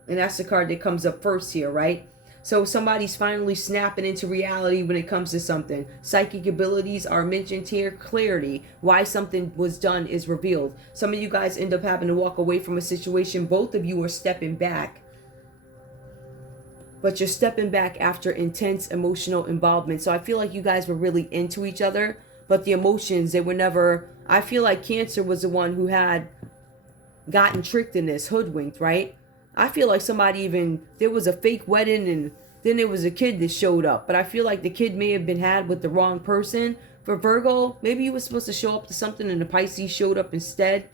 And that's the card that comes up first here, right? So somebody's finally snapping into reality when it comes to something. Psychic abilities are mentioned here. Clarity, why something was done, is revealed. Some of you guys end up having to walk away from a situation. Both of you are stepping back. But you're stepping back after intense emotional involvement. So I feel like you guys were really into each other. But the emotions, they were never... I feel like Cancer was the one who had gotten tricked in this, hoodwinked, right? I feel like somebody even, there was a fake wedding and then there was a kid that showed up. But I feel like the kid may have been had with the wrong person. For Virgo, maybe you were supposed to show up to something and the Pisces showed up instead.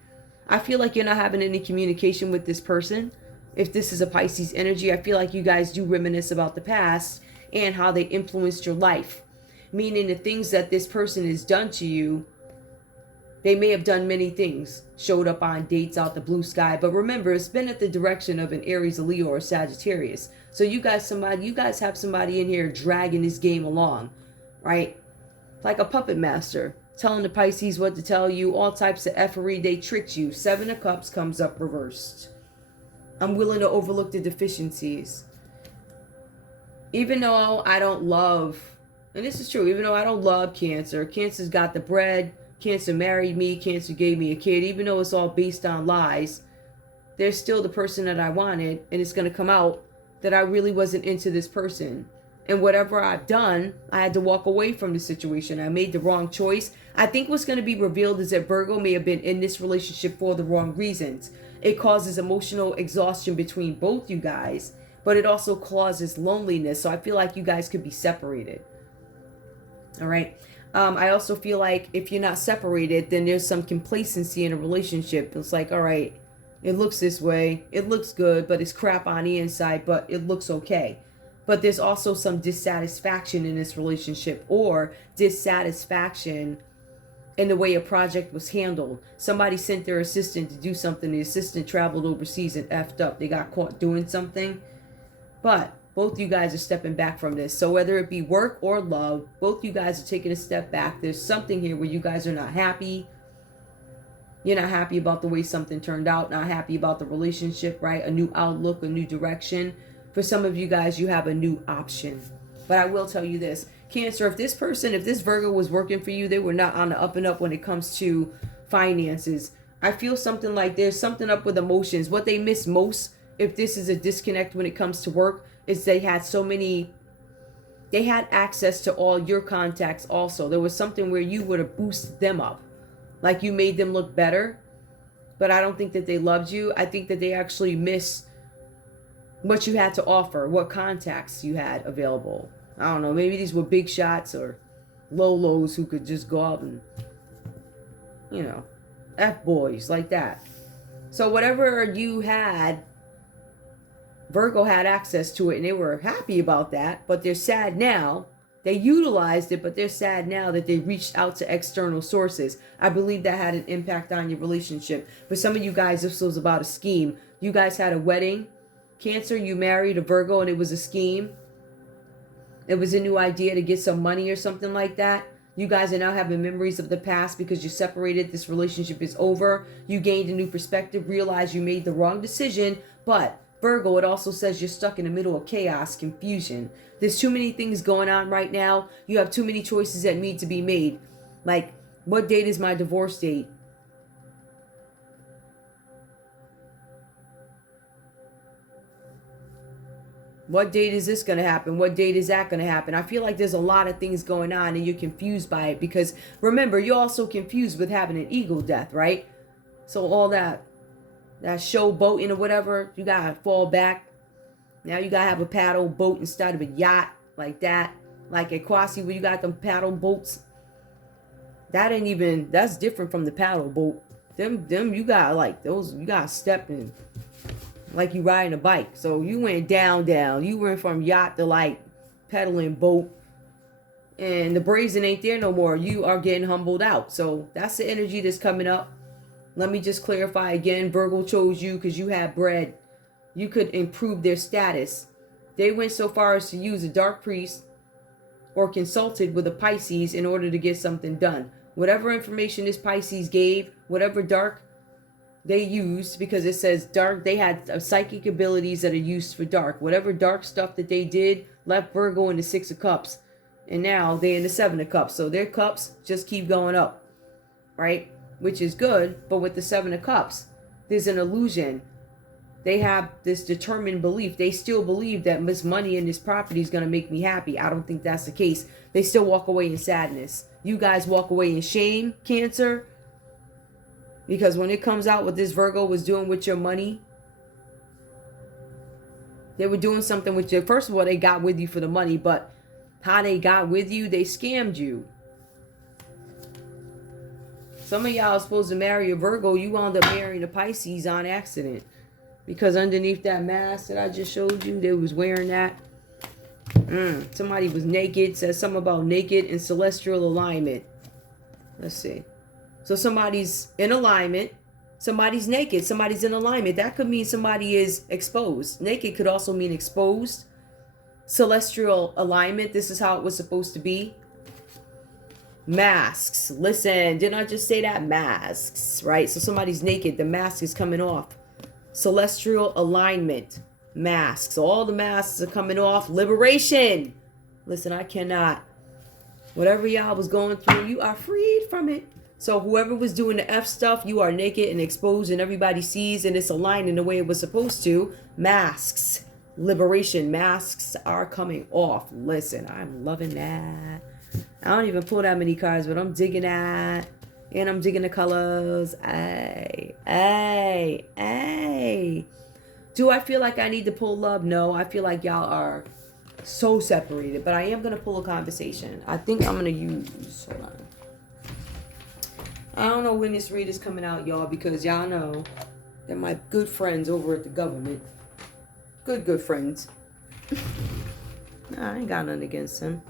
I feel like you're not having any communication with this person. If this is a Pisces energy, I feel like you guys do reminisce about the past and how they influenced your life. Meaning the things that this person has done to you, they may have done many things, showed up on dates out the blue sky. But remember, it's been at the direction of an Aries, a Leo, or a Sagittarius. So you guys have somebody in here dragging this game along, right? Like a puppet master, telling the Pisces what to tell you, all types of effery. They tricked you. Seven of Cups comes up reversed. I'm willing to overlook the deficiencies. even though I don't love, and this is true, even though I don't love Cancer, Cancer's got the bread, Cancer married me, Cancer gave me a kid, even though it's all based on lies, they're still the person that I wanted, and it's going to come out that I really wasn't into this person. And whatever I've done, I had to walk away from the situation. I made the wrong choice. I think what's going to be revealed is that Virgo may have been in this relationship for the wrong reasons. It causes emotional exhaustion between both you guys, but it also causes loneliness. So I feel like you guys could be separated. All right. I also feel like if you're not separated, then there's some complacency in a relationship. It's like, all right, it looks this way. It looks good, but it's crap on the inside, but it looks okay. But there's also some dissatisfaction in this relationship, or dissatisfaction in the way a project was handled. Somebody sent their assistant to do something. The assistant traveled overseas and effed up. They got caught doing something. But both you guys are stepping back from this. So whether it be work or love, both you guys are taking a step back. There's something here where you guys are not happy. You're not happy about the way something turned out. Not happy about the relationship, right? A new outlook, a new direction. For some of you guys, you have a new option. But I will tell you this. Cancer, if this Virgo was working for you, they were not on the up and up when it comes to finances. I feel something like there's something up with emotions. What they miss most, if this is a disconnect when it comes to work, is they had access to all your contacts also. There was something where you would have boosted them up. Like you made them look better. But I don't think that they loved you. I think that they actually miss what you had to offer, what contacts you had available. I don't know, maybe these were big shots or lolos who could just go out and, F-boys like that. So whatever you had, Virgo had access to it, and they were happy about that, but they're sad now. They utilized it, but they're sad now that they reached out to external sources. I believe that had an impact on your relationship. For some of you guys, this was about a scheme. You guys had a wedding. Cancer, you married a Virgo and it was a scheme. It was a new idea to get some money or something like that. You guys are now having memories of the past because you separated. This relationship is over. You gained a new perspective, realized you made the wrong decision. But Virgo, it also says you're stuck in the middle of chaos, confusion. There's too many things going on right now. You have too many choices that need to be made. Like, what date is my divorce date? What date is this going to happen? What date is that going to happen? I feel like there's a lot of things going on and you're confused by it because remember, you're also confused with having an ego death, right? So all that show boating or whatever, you got to fall back. Now you got to have a paddle boat instead of a yacht like that. Like at Kwasi where you got them paddle boats. That's different from the paddle boat. Them you got like those, you got to step in. Like you riding a bike. So you went down. You went from yacht to like pedaling boat. And the brazen ain't there no more. You are getting humbled out. So that's the energy that's coming up. Let me just clarify again. Virgo chose you because you had bread. You could improve their status. They went so far as to use a dark priest or consulted with a Pisces in order to get something done. Whatever information this Pisces gave, whatever dark they used, because it says dark, they had psychic abilities that are used for dark. Whatever dark stuff that they did left Virgo in the 6 of Cups. And now they're in the 7 of Cups. So their cups just keep going up, right? Which is good, but with the 7 of Cups, there's an illusion. They have this determined belief. They still believe that this money and this property is going to make me happy. I don't think that's the case. They still walk away in sadness. You guys walk away in shame, Cancer. Because when it comes out what this Virgo was doing with your money, they were doing something with you. First of all, they got with you for the money, but how they got with you, they scammed you. Some of y'all are supposed to marry a Virgo. You wound up marrying a Pisces on accident. Because underneath that mask that I just showed you, they was wearing that. Somebody was naked. Says something about naked and celestial alignment. Let's see. So somebody's in alignment. Somebody's naked. Somebody's in alignment. That could mean somebody is exposed. Naked could also mean exposed. Celestial alignment. This is how it was supposed to be. Masks. Listen, didn't I just say that? Masks, right? So somebody's naked. The mask is coming off. Celestial alignment. Masks. All the masks are coming off. Liberation. Listen, I cannot. Whatever y'all was going through, you are freed from it. So whoever was doing the F stuff, you are naked and exposed and everybody sees and it's aligned in the way it was supposed to. Masks. Liberation. Masks are coming off. Listen, I'm loving that. I don't even pull that many cards, but I'm digging that. And I'm digging the colors. Hey. Do I feel like I need to pull love? No, I feel like y'all are so separated. But I am going to pull a conversation. I think I'm going to use... Hold on. I don't know when this read is coming out, y'all, because y'all know they're my good friends over at the government. Good friends. Nah, I ain't got nothing against them.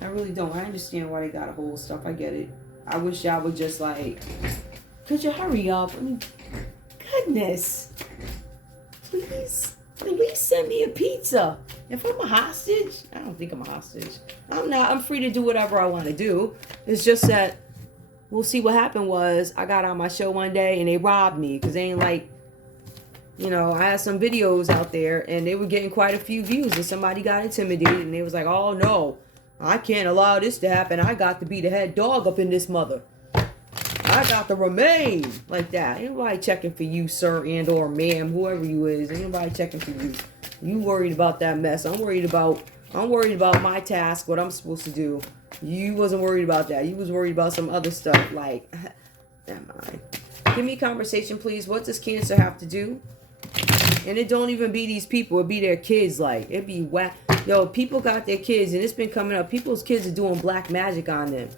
I really don't. I understand why they got a whole stuff. I get it. I wish y'all would just like, could you hurry up? I mean, goodness. Please send me a pizza. If I'm a hostage, I don't think I'm a hostage. I'm not. I'm free to do whatever I want to do. It's just that we'll see what happened was I got on my show one day and they robbed me because they ain't like, you know, I had some videos out there and they were getting quite a few views and somebody got intimidated and they was like, oh no, I can't allow this to happen. I got to be the head dog up in this mother. I got to remain like that. Ain't nobody checking for you, sir and or ma'am, whoever you is. Ain't nobody checking for you. You worried about that mess. I'm worried about my task, what I'm supposed to do. You wasn't worried about that. You was worried about some other stuff. Like, am I? Give me a conversation, please. What does Cancer have to do? And it don't even be these people. It be their kids. Like, it be whack. Yo, people got their kids, and it's been coming up. People's kids are doing black magic on them.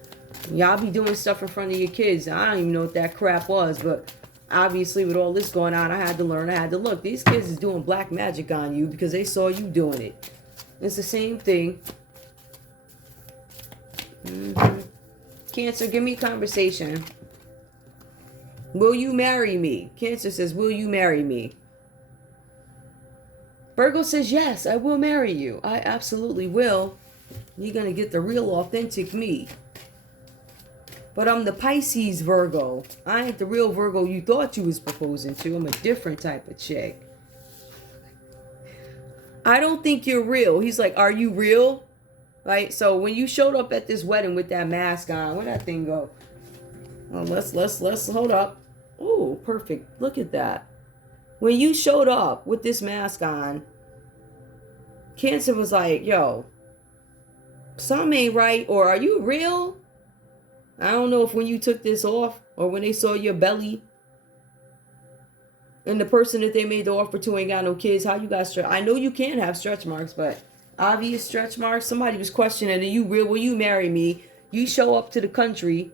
Y'all be doing stuff in front of your kids. I don't even know what that crap was, but obviously with all this going on, I had to learn. I had to look. These kids is doing black magic on you because they saw you doing it. It's the same thing. Cancer, give me a conversation. Will you marry me? Cancer says, will you marry me? Virgo says, yes, I will marry you. I absolutely will. You're going to get the real authentic me. But I'm the Pisces Virgo. I ain't the real Virgo you thought you was proposing to. I'm a different type of chick. I don't think you're real. He's like, are you real? Right? So when you showed up at this wedding with that mask on, where'd that thing go? Well, let's hold up. Oh, perfect. Look at that. When you showed up with this mask on, Cancer was like, yo, something ain't right, or are you real? I don't know if when you took this off or when they saw your belly and the person that they made the offer to ain't got no kids, how you got stretch? I know you can have stretch marks, but obvious stretch marks. Somebody was questioning, are you real? Will you marry me? You show up to the country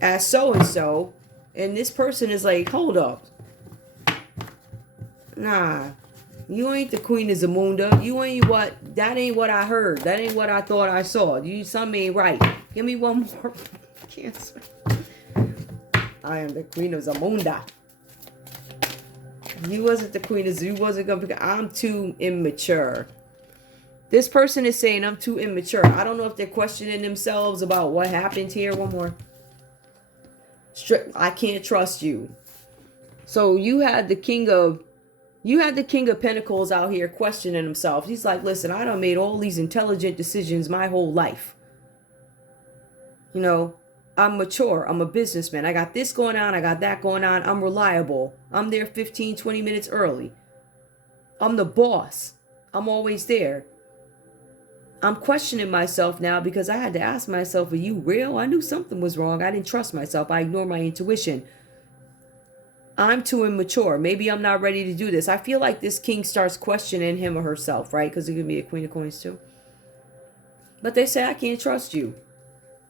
as so-and-so, and this person is like, hold up. Nah, you ain't the Queen of Zamunda. You ain't what, that ain't what I heard. That ain't what I thought I saw. You, something ain't right. Give me one more. Cancer. I am the Queen of Zamunda. You wasn't the Queen of, you wasn't going to, I'm too immature. This person is saying I'm too immature. I don't know if they're questioning themselves about what happened here. One more. I can't trust you. So you had the King of Pentacles out here questioning himself. He's like, listen, I done made all these intelligent decisions my whole life. You know, I'm mature. I'm a businessman. I got this going on. I got that going on. I'm reliable. I'm there 15, 20 minutes early. I'm the boss. I'm always there. I'm questioning myself now because I had to ask myself, are you real? I knew something was wrong. I didn't trust myself. I ignored my intuition. I'm too immature. Maybe I'm not ready to do this. I feel like this king starts questioning him or herself, right? Because it could be a Queen of Coins too. But they say, I can't trust you.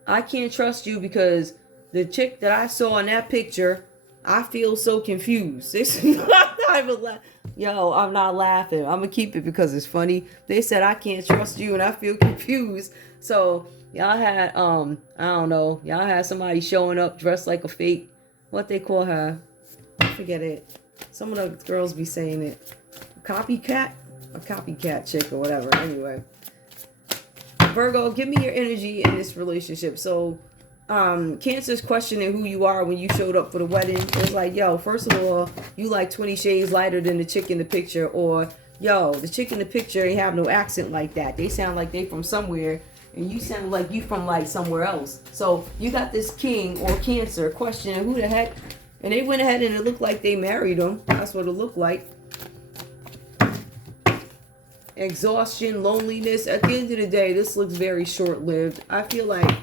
I can't trust you because the chick that I saw in that picture, I feel so confused. Yo, I'm not laughing. I'm going to keep it because it's funny. They said, I can't trust you and I feel confused. So y'all had, I don't know. Y'all had somebody showing up dressed like a fake, what they call her. I forget it. Some of the girls be saying it. Copycat? A copycat chick or whatever. Anyway. Virgo, give me your energy in this relationship. So Cancer's questioning who you are when you showed up for the wedding. It was like, yo, first of all, you like 20 shades lighter than the chick in the picture. Or, yo, the chick in the picture ain't have no accent like that. They sound like they from somewhere, and you sound like you from like somewhere else. So you got this king or Cancer questioning who the heck, and they went ahead and it looked like they married him. That's what it looked like. Exhaustion, loneliness. At the end of the day, this looks very short-lived. I feel like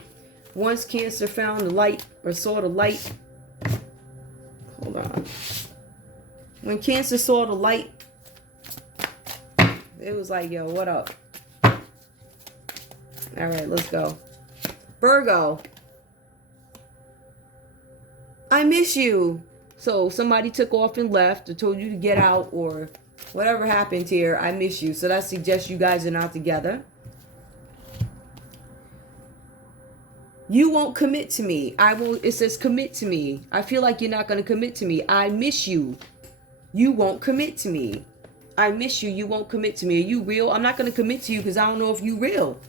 once Cancer found the light or saw the light, hold on. When Cancer saw the light, it was like, yo, what up? All right, let's go. Virgo, I miss you. So somebody took off and left or told you to get out or whatever happened here. I miss you. So that suggests you guys are not together. You won't commit to me. I will. It says commit to me. I feel like you're not going to commit to me. I miss you. You won't commit to me. I miss you. You won't commit to me. Are you real? I'm not going to commit to you because I don't know if you real.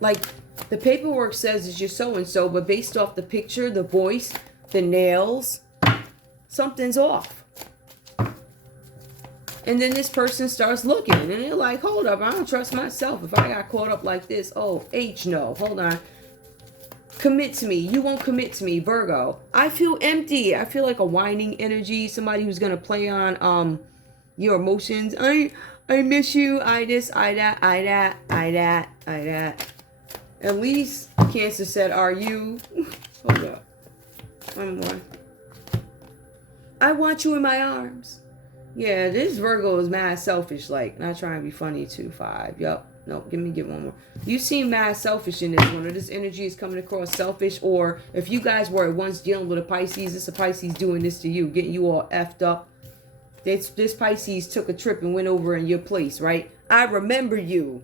Like, the paperwork says it's you're so-and-so, but based off the picture, the voice, the nails, something's off. And then this person starts looking, and they're like, hold up, I don't trust myself. If I got caught up like this, oh, H, no, hold on. Commit to me. You won't commit to me, Virgo. I feel empty. I feel like a whining energy, somebody who's going to play on your emotions. I miss you, I this, I that, I that, I that, I that. At least Cancer said, are you? Hold up. One more. I want you in my arms. Yeah, this Virgo is mad selfish, like, not trying to be funny too. 5. Yup. No, give one more. You seem mad selfish in this one, or this energy is coming across selfish, or if you guys were at once dealing with a Pisces, it's a Pisces doing this to you, getting you all effed up. This Pisces took a trip and went over in your place, right? I remember you.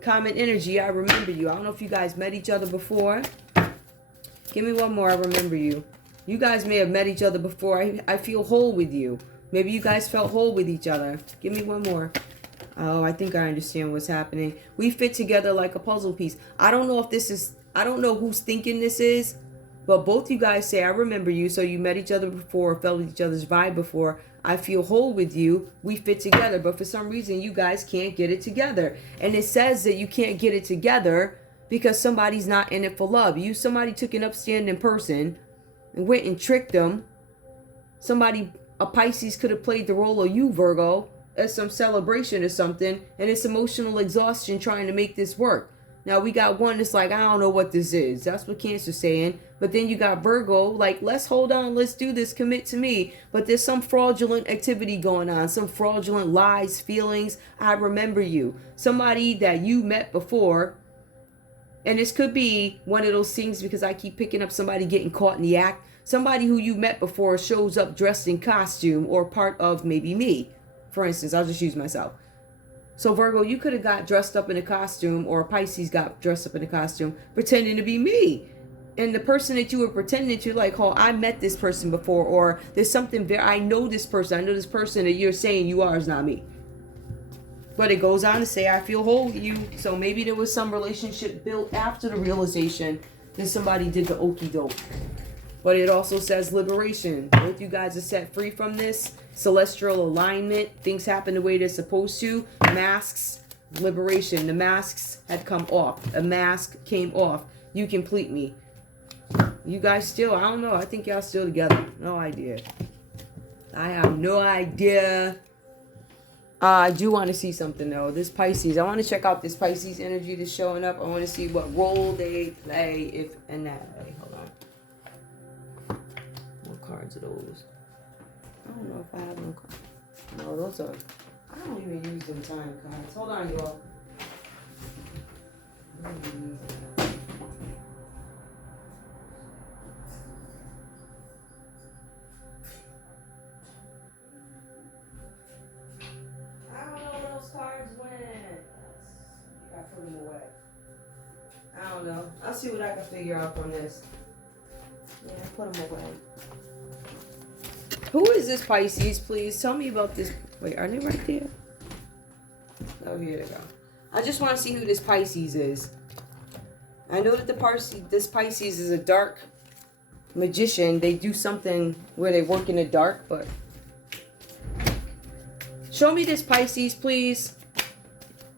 Common energy, I remember you. I don't know if you guys met each other before. Give me one more, I remember you. You guys may have met each other before. I feel whole with you. Maybe you guys felt whole with each other. Give me one more. Oh, I think I understand what's happening. We fit together like a puzzle piece. I don't know if this is, I don't know who's thinking this is, but both you guys say, I remember you. So you met each other before, felt each other's vibe before. I feel whole with you. We fit together. But for some reason, you guys can't get it together. And it says that you can't get it together because somebody's not in it for love. Somebody took an upstanding person and went and tricked them. A Pisces could have played the role of you, Virgo, as some celebration or something. And it's emotional exhaustion trying to make this work. Now we got one that's like, I don't know what this is. That's what Cancer's saying. But then you got Virgo, like, let's hold on, let's do this, commit to me. But there's some fraudulent activity going on, some fraudulent lies, feelings. I remember you. Somebody that you met before. And this could be one of those things because I keep picking up somebody getting caught in the act. Somebody who you met before shows up dressed in costume or part of maybe me. For instance, I'll just use myself. So Virgo, you could have got dressed up in a costume, or Pisces got dressed up in a costume pretending to be me. And the person that you were pretending to, like, oh, I met this person before, or there's something very, I know this person that you're saying you are is not me. But it goes on to say, I feel whole with you. So maybe there was some relationship built after the realization that somebody did the okie doke. But it also says liberation. Both you guys are set free from this. Celestial alignment. Things happen the way they're supposed to. Masks. Liberation. The masks had come off. A mask came off. You complete me. You guys still, I don't know. I think y'all still together. No idea. I have no idea. I do want to see something though. This Pisces. I want to check out this Pisces energy that's showing up. I want to see what role they play if in that way. Hold on. What cards are those? I don't know if I have no cards. No, those are. I don't even use them time cards. Hold on, y'all. I don't even use them. I don't know. I'll see what I can figure out from this. Yeah, put them away. Who is this Pisces, please? Tell me about this. Wait, are they right there? Oh, here they go. I just want to see who this Pisces is. I know that this Pisces is a dark Magician, they do something where they work in the dark, but show me this Pisces, please.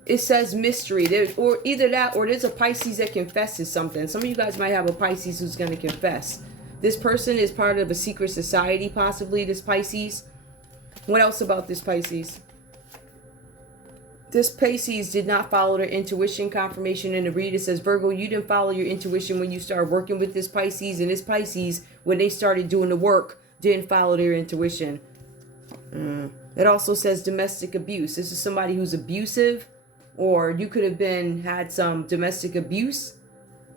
It says mystery. Or either that or there's a Pisces that confesses something. Some of you guys might have a Pisces who's going to confess. This person is part of a secret society, possibly, this Pisces. What else about this Pisces? This Pisces did not follow their intuition. Confirmation in the read. It says, Virgo, you didn't follow your intuition when you started working with this Pisces. And this Pisces, when they started doing the work, didn't follow their intuition. It also says domestic abuse. This is somebody who's abusive. Or you could have had some domestic abuse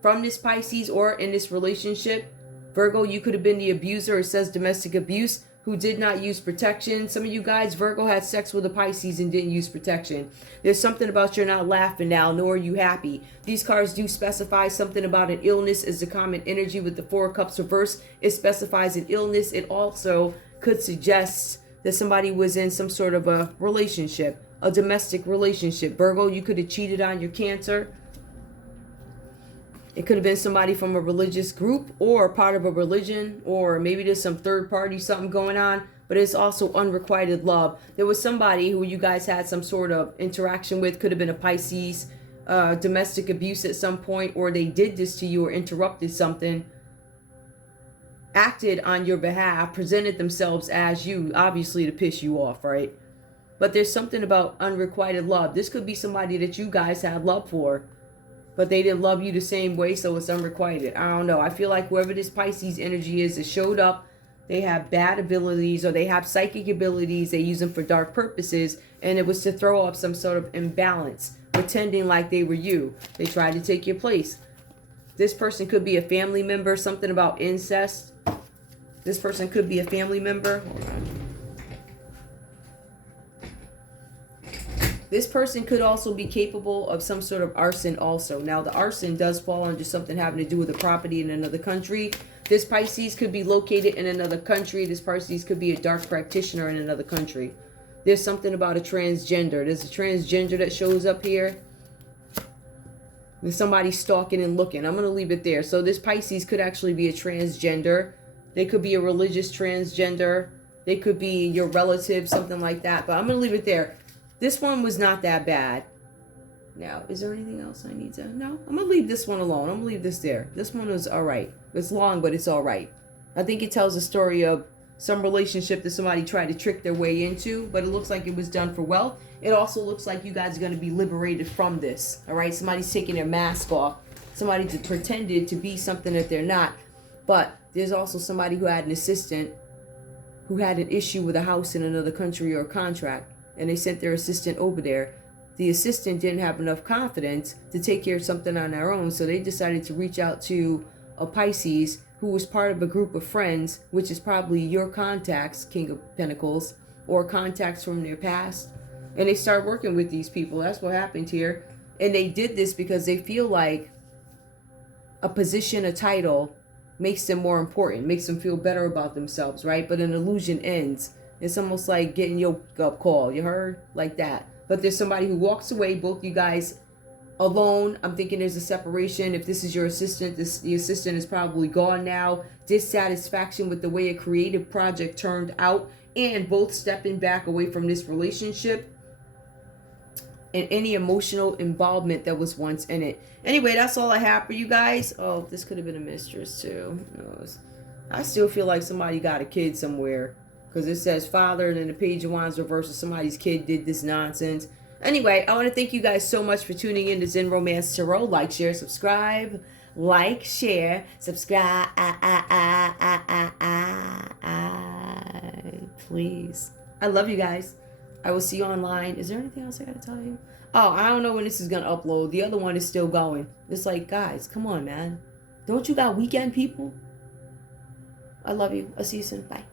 from this Pisces or in this relationship. Virgo, you could have been the abuser. It says domestic abuse, who did not use protection. Some of you guys, Virgo, had sex with a Pisces and didn't use protection. There's something about you're not laughing now, nor are you happy. These cards do specify something about an illness is the common energy with the Four of Cups reverse. It specifies an illness. It also could suggest that somebody was in some sort of a relationship, a domestic relationship. Virgo, you could have cheated on your Cancer. It could have been somebody from a religious group or part of a religion, or maybe there's some third party, something going on, but it's also unrequited love. There was somebody who you guys had some sort of interaction with, could have been a Pisces, domestic abuse at some point, or they did this to you or interrupted something, acted on your behalf, presented themselves as you, obviously to piss you off, right? But there's something about unrequited love. This could be somebody that you guys had love for, but they didn't love you the same way, so it's unrequited. I don't know. I feel like whoever this Pisces energy is, it showed up. They have bad abilities, or they have psychic abilities. They use them for dark purposes, and it was to throw up some sort of imbalance, pretending like they were you. They tried to take your place. This person could be a family member, something about incest. This person could be a family member. Hold on. This person could also be capable of some sort of arson also. Now, the arson does fall under something having to do with a property in another country. This Pisces could be located in another country. This Pisces could be a dark practitioner in another country. There's something about a transgender. There's a transgender that shows up here. There's somebody stalking and looking. I'm going to leave it there. So this Pisces could actually be a transgender. They could be a religious transgender. They could be your relative, something like that. But I'm going to leave it there. This one was not that bad. Now, is there anything else I need to... No, I'm going to leave this one alone. I'm going to leave this there. This one is all right. It's long, but it's all right. I think it tells a story of some relationship that somebody tried to trick their way into, but it looks like it was done for wealth. It also looks like you guys are going to be liberated from this. All right? Somebody's taking their mask off. Somebody pretended to be something that they're not. But there's also somebody who had an assistant who had an issue with a house in another country or a contract. And they sent their assistant over there. The assistant didn't have enough confidence to take care of something on their own, so they decided to reach out to a Pisces who was part of a group of friends, which is probably your contacts, King of Pentacles, or contacts from their past. And they start working with these people. That's what happened here. And they did this because they feel like a position, a title, makes them more important, makes them feel better about themselves, right? But an illusion ends. It's almost like getting your wake-up call. You heard? Like that. But there's somebody who walks away, both you guys alone. I'm thinking there's a separation. If this is your assistant, the assistant is probably gone now. Dissatisfaction with the way a creative project turned out, and both stepping back away from this relationship and any emotional involvement that was once in it. Anyway, that's all I have for you guys. Oh, this could have been a mistress too. I still feel like somebody got a kid somewhere. Because it says father, and then the Page of Wands reverses somebody's kid did this nonsense. Anyway, I want to thank you guys so much for tuning in to Zen Romance Tarot. Like, share, subscribe. Like, share, subscribe. Please. I love you guys. I will see you online. Is there anything else I got to tell you? Oh, I don't know when this is going to upload. The other one is still going. It's like, guys, come on, man. Don't you got weekend people? I love you. I'll see you soon. Bye.